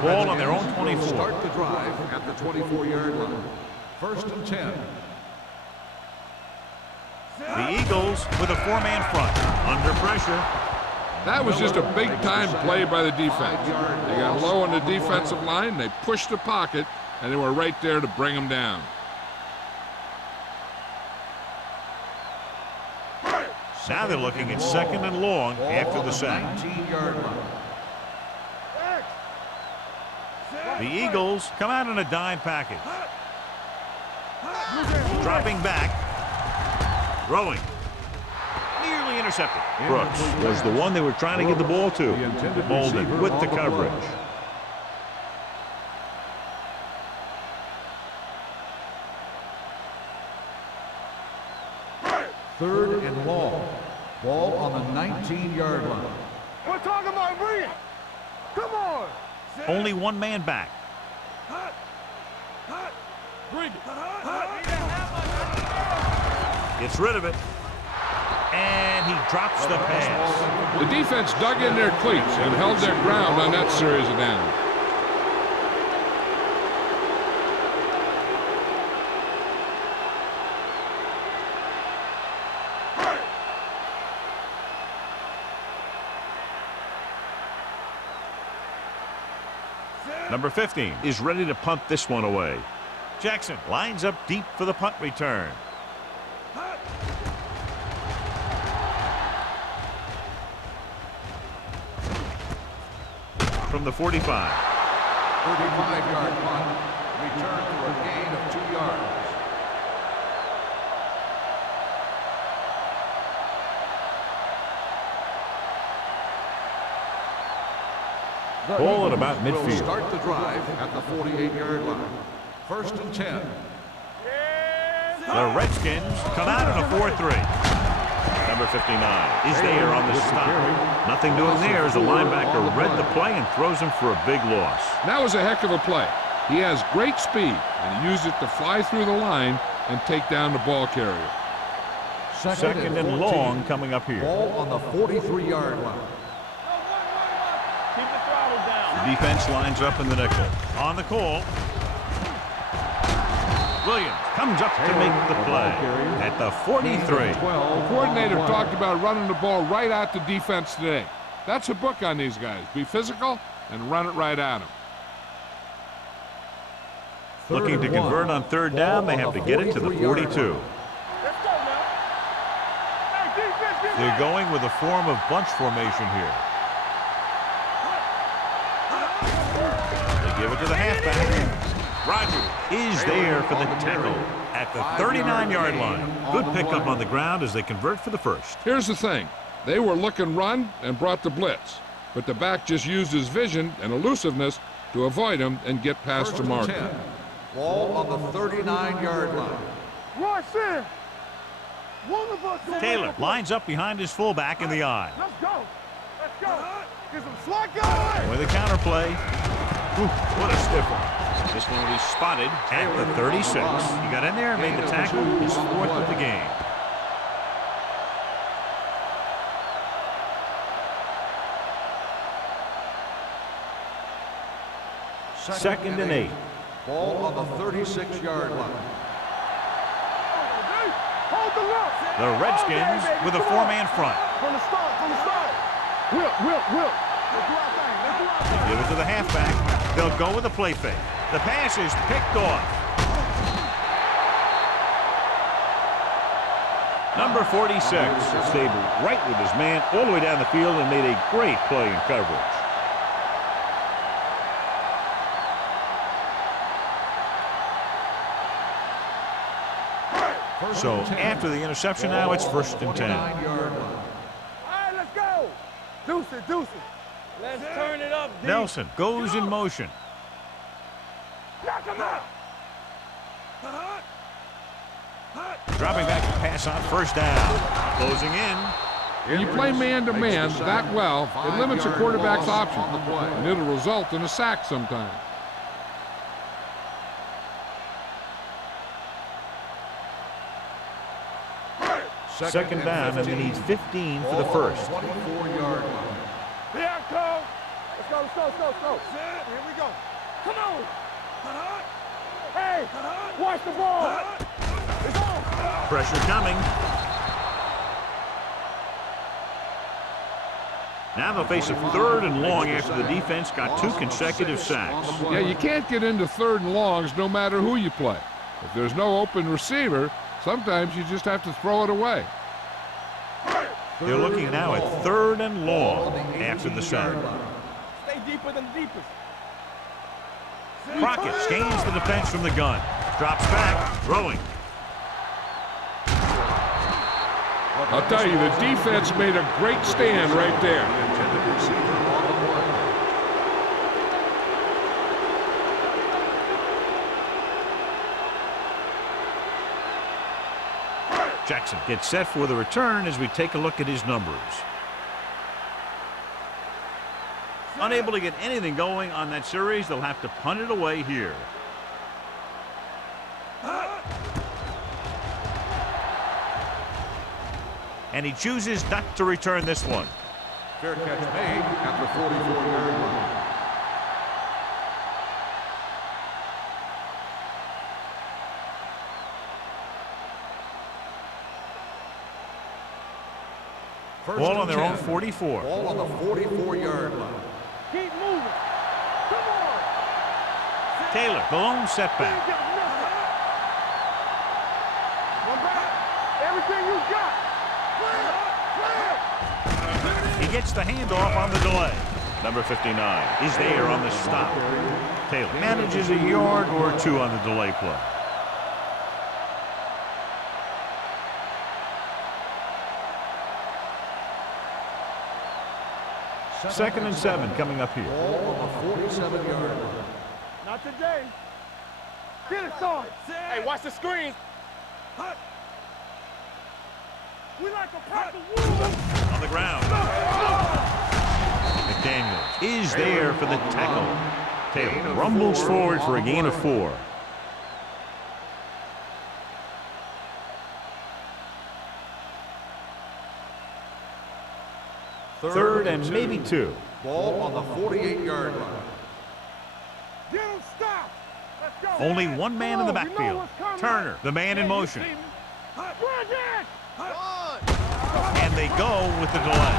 Ball on their own 24. Start the drive at the 24-yard line. 1st and 10. The Eagles with a 4-man front. Under pressure. That was just a big-time play by the defense. They got low on the defensive line, they pushed the pocket, and they were right there to bring them down. Now they're looking at 2nd and long after the sack. 19-yard line. The Eagles come out in a dime package. Dropping back. Throwing. Nearly intercepted. Brooks was the one they were trying to get the ball to. Bolden with the coverage. Third and long. Ball on the 19-yard line. We're talking about bring it. Come on. Only 1 man back. Bring it. Gets rid of it. And he drops the pass. The defense dug in their cleats and held their ground on that series of downs. Number 15 is ready to punt this one away. Jackson lines up deep for the punt return. From the 45. 35-yard punt. Return for a gain of 2 yards. Ball at about Will midfield. start the drive at the 48-yard line. 1st and 10. The Redskins come out in a 4-3. Number 59 is there on the stop. Nothing doing there as the linebacker read the play and throws him for a big loss. That was a heck of a play. He has great speed, and he used it to fly through the line and take down the ball carrier. 2nd and long coming up here. Ball on the 43-yard line. Keep the throttle down. The defense lines up in the nickel. On the call. Williams comes up to make the play at the 43. The coordinator talked about running the ball right at the defense today. That's a book on these guys. Be physical and run it right at them. Looking to convert on third down, they have to get it to the 42. Let's go now. Hey, defense, get They're ready. going with a form of bunch formation here. They give it to the halfback. Rogers is there for the tackle at the 39-yard line. Good pickup on the ground as they convert for the first. Here's the thing. They were looking run and brought the blitz, but the back just used his vision and elusiveness to avoid him and get past the mark. Ball on the 39-yard line. Royce in. One of us go Taylor make a lines up behind his fullback in the eye. play. Let's go. Let's go. Get some slot going. With a counterplay. Ooh, what a stiff one. This one will be spotted at the 36. He got in there and made the tackle. His fourth of the game. Second and 8. Ball on the 36-yard line. Hold the look. The Redskins with a four-man front. From the start, from the start. Will. Let's do our thing. Let's do our They thing. give it to the halfback. They'll go with a play fake. The pass is picked off. Number 46 stayed right with his man all the way down the field and made a great play in coverage. So after the interception now, it's first and 10. All right, let's go. Deuce it. Let's turn it up, D. Nelson goes in motion. Knock him out. Dropping back to pass on first down. Closing in. When you play man-to-man that well, it limits a quarterback's options, and it'll result in a sack sometimes. Second down, and they need 15 for the first. 24-yard line. Here I come. Let's go. Here we go. Come on. Hey, watch the ball. It's on. Pressure coming. Now they'll face a third and long after the defense got 2 consecutive sacks. Yeah, you can't get into third and longs no matter who you play. If there's no open receiver, sometimes you just have to throw it away. They're looking now at third and long after the sack. Stay deeper than the deepest. Crockett scans the defense from the gun. Drops back, throwing. I'll tell you, the defense made a great stand right there. Intended receiver on the play. Jackson gets set for the return as we take a look at his numbers. Unable to get anything going on that series, they'll have to punt it away here. And he chooses not to return this one. Fair catch made at the 44-yard line. Ball on their own 44. Ball on the 44-yard line. Keep moving. Come on. Taylor, the lone setback. One back. Everything you got. He gets the handoff on the delay. Number 59 is there on the stop. Taylor manages a yard or 2 on the delay play. Second and 7 coming up here. Ball on the 47-yard line. Not today. Get it started. Hey, watch the screen. We like a pack of wolves. On the ground. McDaniels is there for the tackle. Taylor rumbles forward for a gain of 4. Third and maybe 2. Ball on the 48-yard line. Get him stopped. Let's go. Only one man in the Come on, you know backfield. what's coming. Turner, the man in motion. Bridges. And they go with the delay.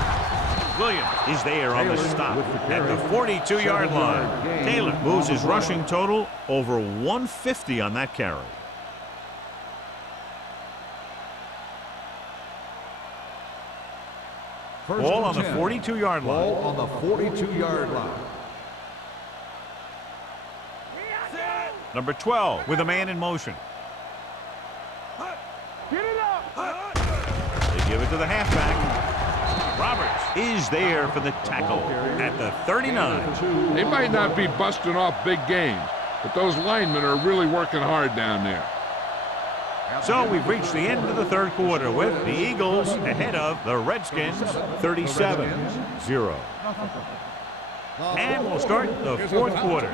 Williams is there on the stop at the 42-yard line. Taylor moves his rushing total over 150 on that carry. Ball on the 42-yard line. Ball on the 42-yard line. Number 12 with a man in motion. Get it up. They give it to the halfback. Roberts is there for the tackle at the 39. They might not be busting off big games, but those linemen are really working hard down there. So we've reached the end of the third quarter with the Eagles ahead of the Redskins 37-0. And we'll start the fourth quarter.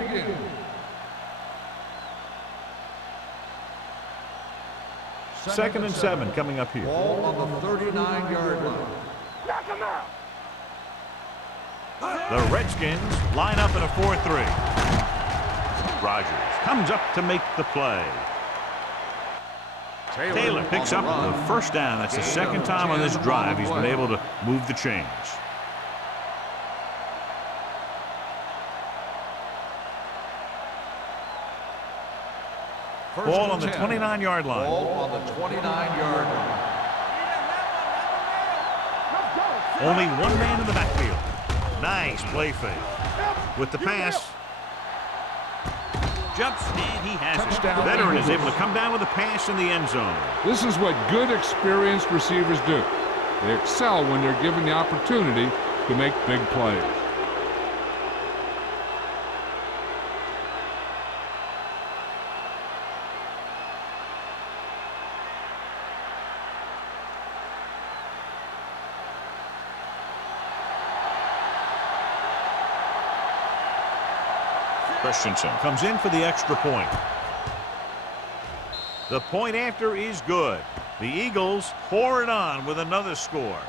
Second and 7 coming up here. Ball on the 39-yard line. Knock him out. The Redskins line up in a 4-3. Rogers comes up to make the play. Taylor picks up the first down. That's the second time on this drive he's been able to move the chains. Ball on the 29-yard line. Ball on the 29-yard line. Only one man in the backfield. Nice play fake. With the pass. Jumps, and he has it. The veteran is able to come down with a pass in the end zone. This is what good, experienced receivers do. They excel when they're given the opportunity to make big plays. Christensen comes in for the extra point. The point after is good. The Eagles pour it on with another score.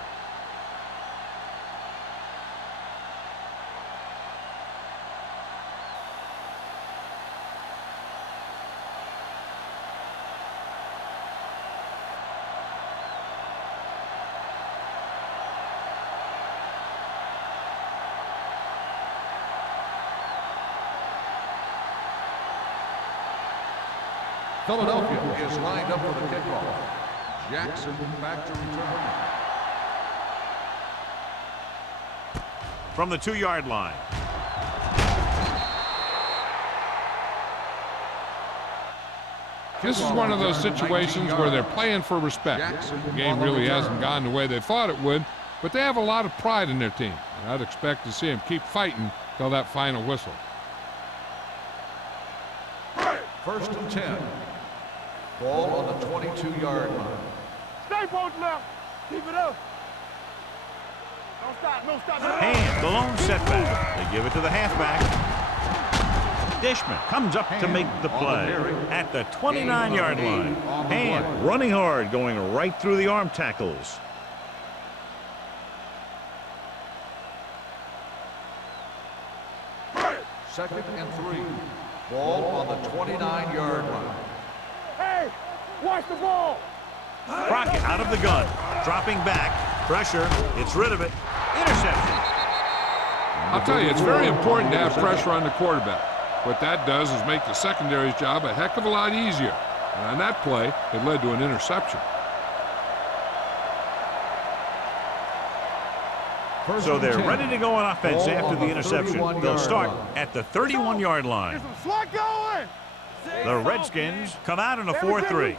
Philadelphia is lined up for the kickoff. Jackson back to return. From the 2-yard line. This is one of those situations where they're playing for respect. The game really hasn't gone the way they thought it would, but they have a lot of pride in their team. And I'd expect to see them keep fighting till that final whistle. First and 10. Ball on the 22-yard line. Stay both left. Keep it up. Don't stop. Don't stop. And the lone setback. They give it to the halfback. Dishman comes up to make the play at the 29-yard line. And running hard, going right through the arm tackles. Second and 3. Ball on the 29-yard line. Hey, watch the ball. Crockett out of the gun. Dropping back. Pressure. Gets rid of it. Interception. I'll tell you, it's very important to have pressure on the quarterback. What that does is make the secondary's job a heck of a lot easier. And on that play, it led to an interception. So they're ready to go on offense after the interception. They'll start at the 31-yard line. Get some slot going. The Redskins come out in a 4-3.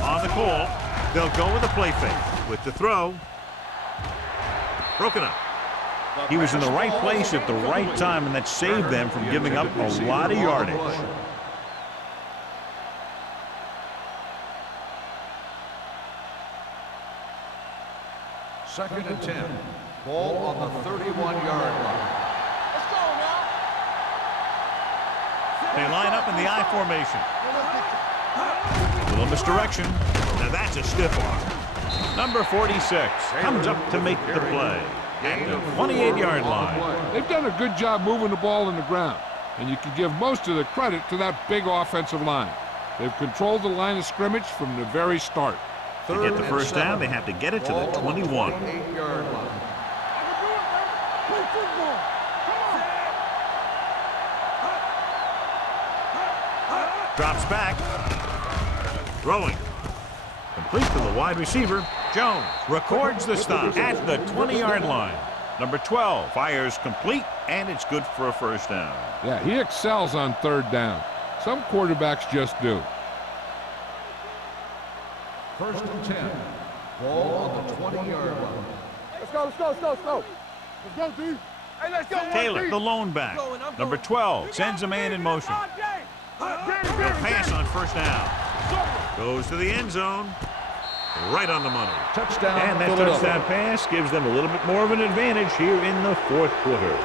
On the call, they'll go with a play fake. With the throw, broken up. He was in the right place at the right time, and that saved them from giving up a lot of yardage. Second and 10. Ball on the 31-yard line. Let's go now. They line up in the I formation. A little misdirection. Now that's a stiff arm. Number 46 comes up to make the play at the 28-yard line. They've done a good job moving the ball in the ground, and you can give most of the credit to that big offensive line. They've controlled the line of scrimmage from the very start. To get the first down, they have to get it to the 21. 28-yard line. Play football. Drops back. Throwing. Complete to the wide receiver. Jones records the stop at the 20-yard line. Number 12 fires complete, and it's good for a first down. Yeah, he excels on third down. Some quarterbacks just do. First and 10. Ball on the 20-yard line. Let's go, let's go, let's go, let's go. Let's go, D. Hey, let's go. Taylor, the lone back. Number 12 sends a man in motion. He'll pass on first down. Goes to the end zone. Right on the money. Touchdown, And that Philadelphia. touchdown pass gives them a little bit more of an advantage here in the fourth quarter.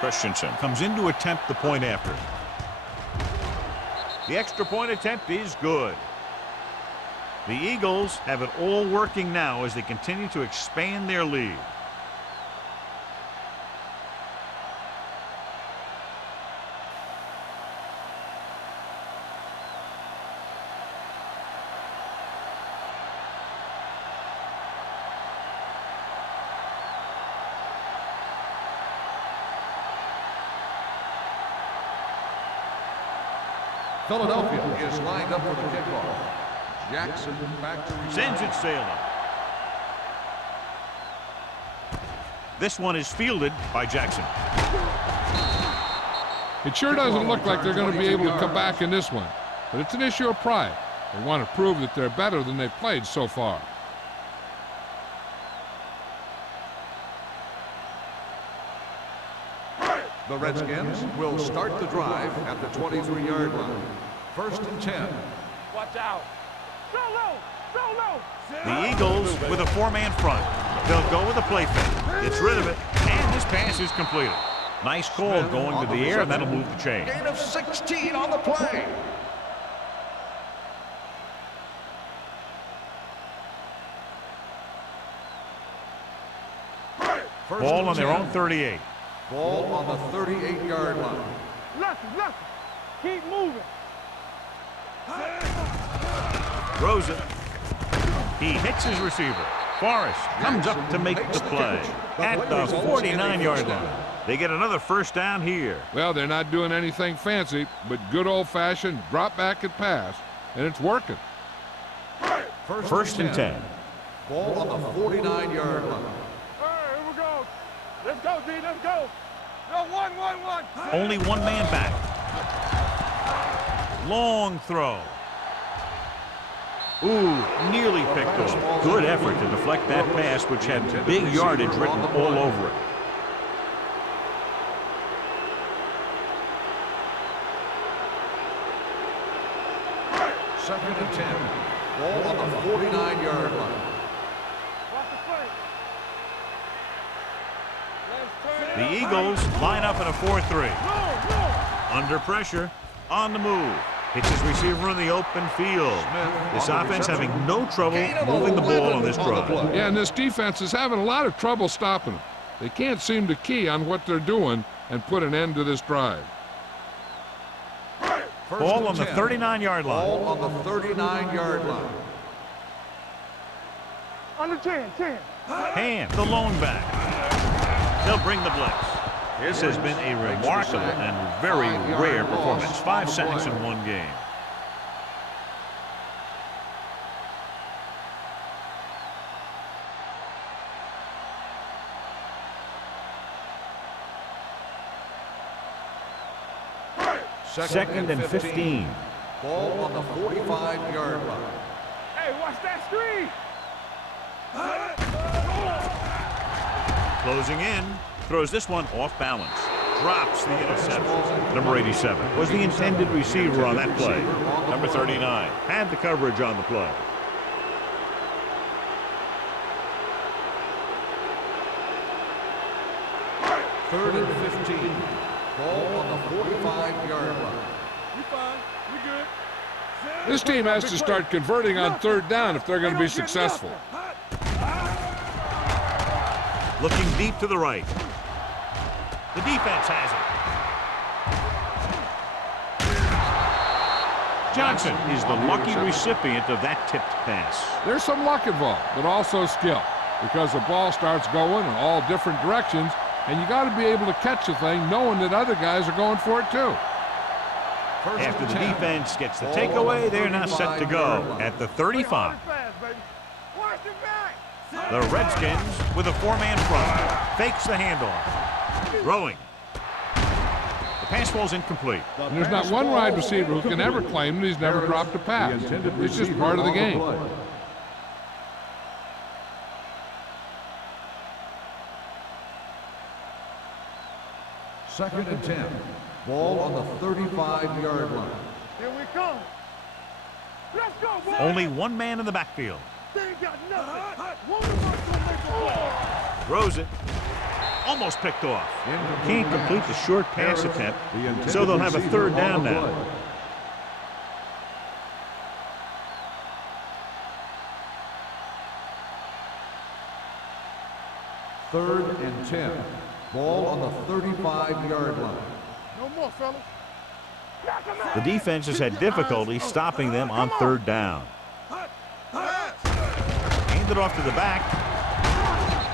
Christensen comes in to attempt the point after. The extra point attempt is good. The Eagles have it all working now as they continue to expand their lead. Philadelphia is lined up for the kickoff. Jackson back to receive. Sends it sailing. This one is fielded by Jackson. It sure doesn't look like they're going to be able to come back in this one, but it's an issue of pride. They want to prove that they're better than they've played so far. The Redskins will start the drive at the 23-yard line. First and 10. Watch out. Go low, go low. The Eagles with a four-man front. They'll go with a play fake. Gets rid of it, and this pass is completed. Nice call going to the air, and that'll move the chain. Gain of 16 on the play. First Ball and on their 10. own 38. Ball on the 38-yard line. Left. Keep moving. Throws it. He hits his receiver. Forrest comes up to make the play at the 49-yard line. They get another first down here. Well, they're not doing anything fancy, but good old-fashioned drop back and pass, and it's working. First and 10. Ball on the 49-yard line. All right, here we go. Let's go, D, let's go. No, one. Only one man back. Long throw. Ooh, nearly picked off. Good effort to deflect that pass, which had big yardage written all over it. Second and 10. Ball on the 49-yard line. Watch the play. The Eagles line up in a 4-3. Under pressure, on the move. Hits his receiver in the open field. This offense having no trouble moving the ball on this drive. Yeah, and this defense is having a lot of trouble stopping them. They can't seem to key on what they're doing and put an end to this drive. Ball on the 39-yard line. Ball on the 39-yard line. Under 10. Hand, the lone back. They'll bring the blitz. This has been a remarkable and very rare performance. 5 sacks in one game. Second and 15. Ball on the 45-yard line. Hey, watch that screen. Closing in. Throws this one off balance. Drops the interception. Number 87 was the intended receiver on that play. Number 39 had the coverage on the play. Third and 15. Ball on the 45-yard line. We fine. We good. This team has to start converting on third down if they're going to be successful. Looking deep to the right. The defense has it. Johnson is the lucky recipient of that tipped pass. There's some luck involved, but also skill, because the ball starts going in all different directions, and you got to be able to catch the thing knowing that other guys are going for it too. After the defense gets the takeaway, they're now set to go at the 35. The Redskins with a four-man front. Fakes the handoff. Throwing. The pass ball's incomplete. And there's not one wide receiver who can ever claim that he's never dropped a pass. It's just part of the game. Second and 10. Ball on the 35-yard line. Here we come. Let's go, boy. Only one man in the backfield. They ain't got nothing. One of us will make a play. Throws it. Almost picked off. Can't complete the short pass attempt, so they'll have a third down now. Third and 10. Ball on the 35-yard line. No more, fellas. The defense has had difficulty stopping them on third down. Hand it off to the back.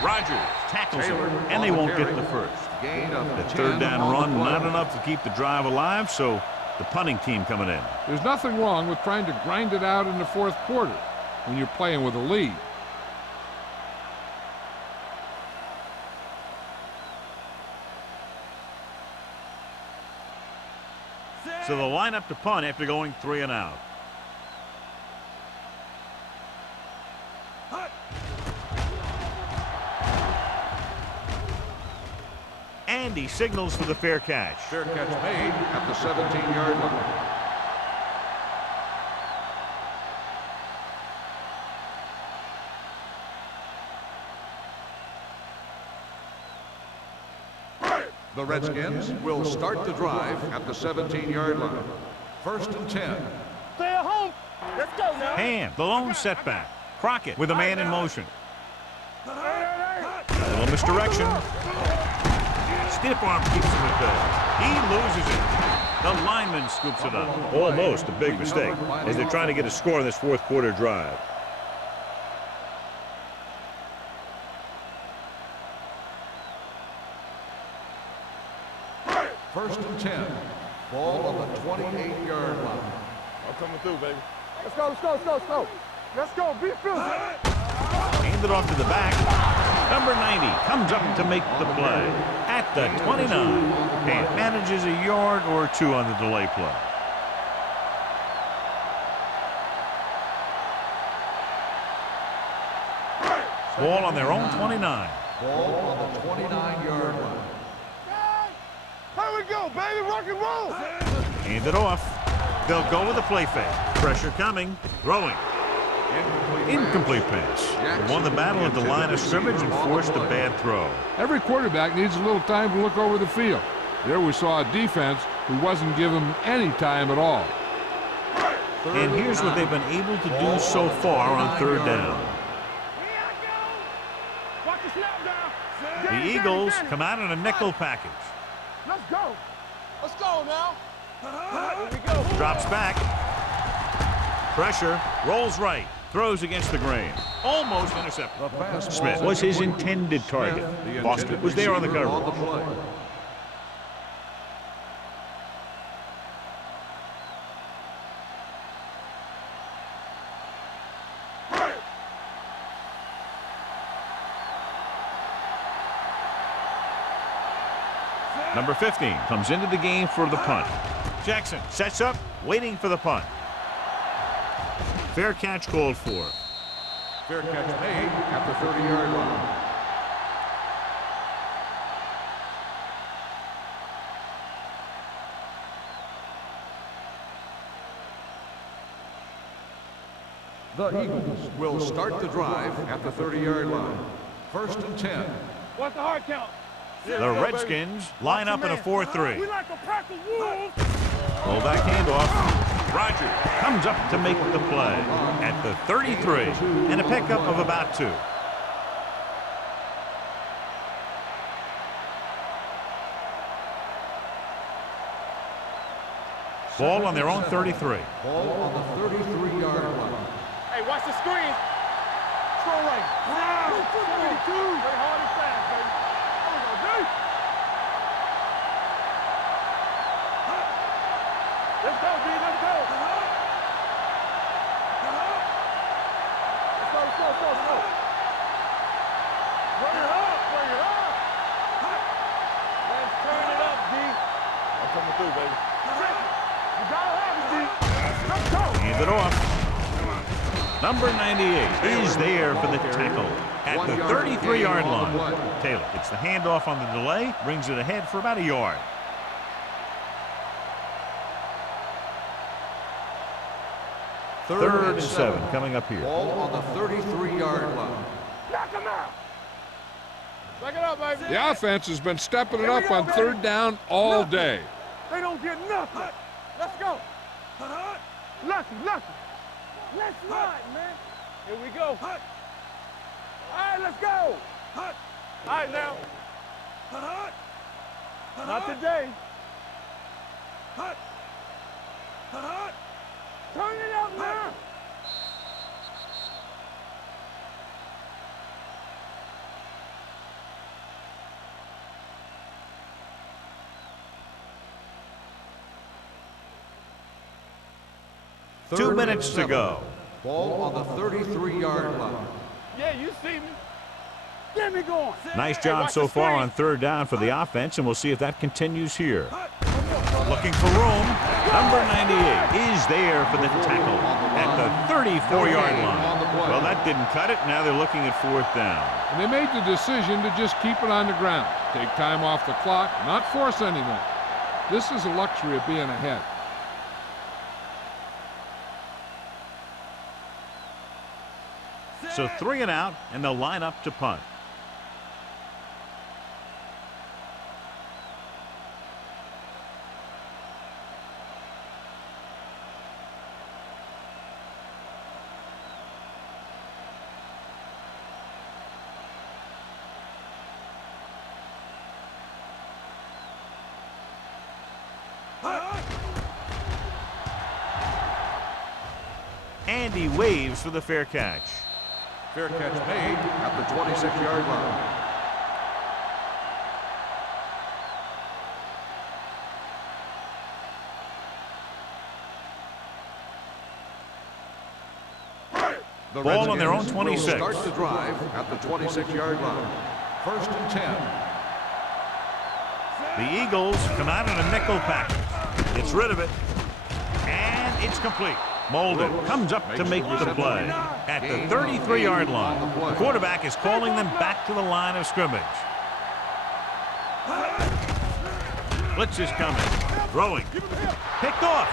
Rogers tackles him, and they won't get the first. The third down run, not enough to keep the drive alive, so the punting team coming in. There's nothing wrong with trying to grind it out in the fourth quarter when you're playing with a lead. So they'll line up to punt after going 3 and out. And he signals for the fair catch. Fair catch made at the 17-yard line. The Redskins will start the drive at the 17-yard line. First and 10. Stay at home. Let's go now. Ham, the lone setback. Crockett with a man in motion. A little misdirection. Stiff arm keeps him at bay. He loses it. The lineman scoops it up. Almost a big mistake as they're trying to get a score in this fourth quarter drive. First and 10. Ball on the 28-yard line. I'm coming through, baby. Let's go, let's go, let's go, let's go. Let's go, be filled. Hand it off to the back. Number 90 comes up to make the play at the 29 and manages a yard or two on the delay play. Ball on their own 29. Ball on the 29-yard line. Here we go, baby, rock and roll. Hand it off. They'll go with a play fake. Pressure coming. Throwing. Incomplete pass. Won the battle at the line of scrimmage and forced a bad throw. Every quarterback needs a little time to look over the field. There we saw a defense who wasn't given any time at all. And here's what they've been able to do so far on third down. The Eagles come out in a nickel package. Let's go. Let's go now. Here we go. Drops back. Pressure. Rolls right. Throws against the grain. Almost intercepted. Smith was his intended target. Boston was there on the coverage. Number 15 comes into the game for the punt. Jackson sets up, waiting for the punt. Fair catch called for. Fair catch made at the 30-yard line. The Eagles will start the drive at the 30-yard line. First and 10. What's the hard count? The Redskins line up in a 4-3. We like a pack of wolves. Pull back handoff. Rogers comes up to make the play at the 33, and a pickup of about 2. Ball on their own 33. Ball on the 33-yard line. Hey, watch the screen. Throw right. Wow. 72. Play hard and fast, baby. There we go, dude. Let's go, D. Let's go. Let's go. Bring it up. Let's turn it up, D. I'm coming through, baby. You gotta have it, D. Let's go. Hand it off. Number 98 is there for the tackle at the 33-yard line. Taylor gets the handoff on the delay, brings it ahead for about a yard. Third and 7 coming up here. Ball on the 33-yard line. Knock him out. Back it up, baby. The offense has been stepping it up on 3rd down all day. They don't get nothing. Let's go. Lucky. Let's ride, man. Here we go. All right, let's go. All right, now. Not today. Turn it up now. Two minutes to go. Ball on the 33-yard line. Yeah, you see me. Get me going. Nice Hey, job watch so the far screen. on 3rd down for the offense, and we'll see if that continues here. Looking for room. Number 98 is there for the tackle at the 34-yard line. Well, that didn't cut it. Now they're looking at 4th down. And they made the decision to just keep it on the ground. Take time off the clock, not force anything. This is a luxury of being ahead. So 3 and out, and they'll line up to punt. And he waves for the fair catch. Fair catch made at the 26-yard line. The Ball on their own Redskins will 26. Start the drive at the 26-yard line. 1st and 10. The Eagles come out in a nickel package. Gets rid of it. And it's complete. Molden comes up to make the play at the 33-yard line. The quarterback is calling them back to the line of scrimmage. Blitz is coming. Throwing. Picked off.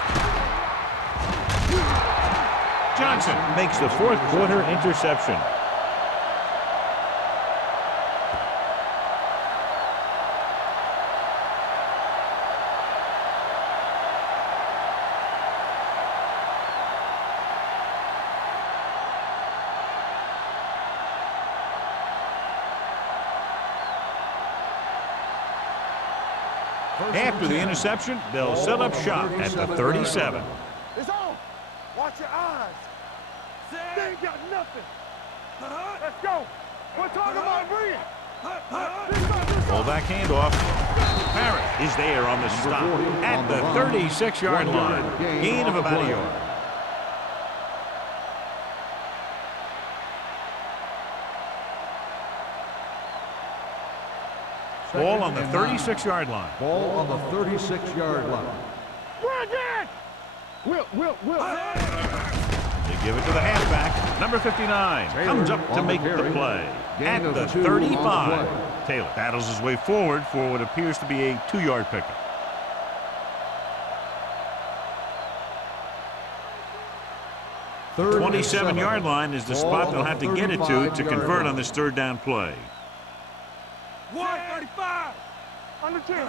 Johnson makes the 4th quarter interception. After the interception, they'll set up shop at the 37. It's on. Watch your eyes. They ain't got nothing. Let's go. We're talking about bringing. Fullback handoff. Parrott is there on the stop at the 36-yard line. Gain of about a yard. Ball on the 36-yard line. Ball on the 36-yard line. We're again. Will. They give it to the halfback. Number 59 comes up to make the play at the 35. Taylor battles his way forward for what appears to be a 2-yard pickup. The 27-yard line is the spot they'll have to get it to convert on this 3rd down play. 135. On the 10.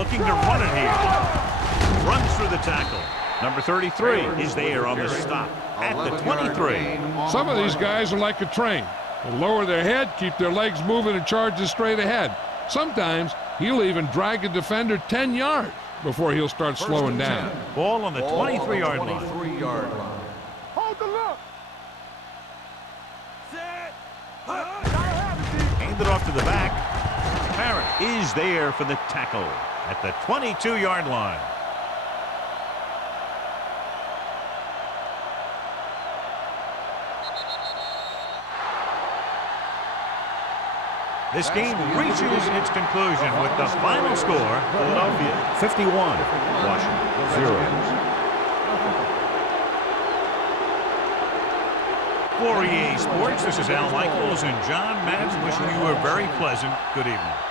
looking to run it here. Runs through the tackle. Number 33 is there on the stop at the 23. Some of these guys are like a train. They'll lower their head, keep their legs moving, and charge straight ahead. Sometimes he'll even drag a defender 10 yards before he'll start slowing down. Ball on the 23-yard line. 23-yard line. Hold the look. Hand it off to the back. Parrott is there for the tackle at the 22-yard line. This game reaches its conclusion with the final score, Philadelphia 51, Washington 0. For EA Sports, this is Al Michaels and John Madden wishing you a very pleasant good evening.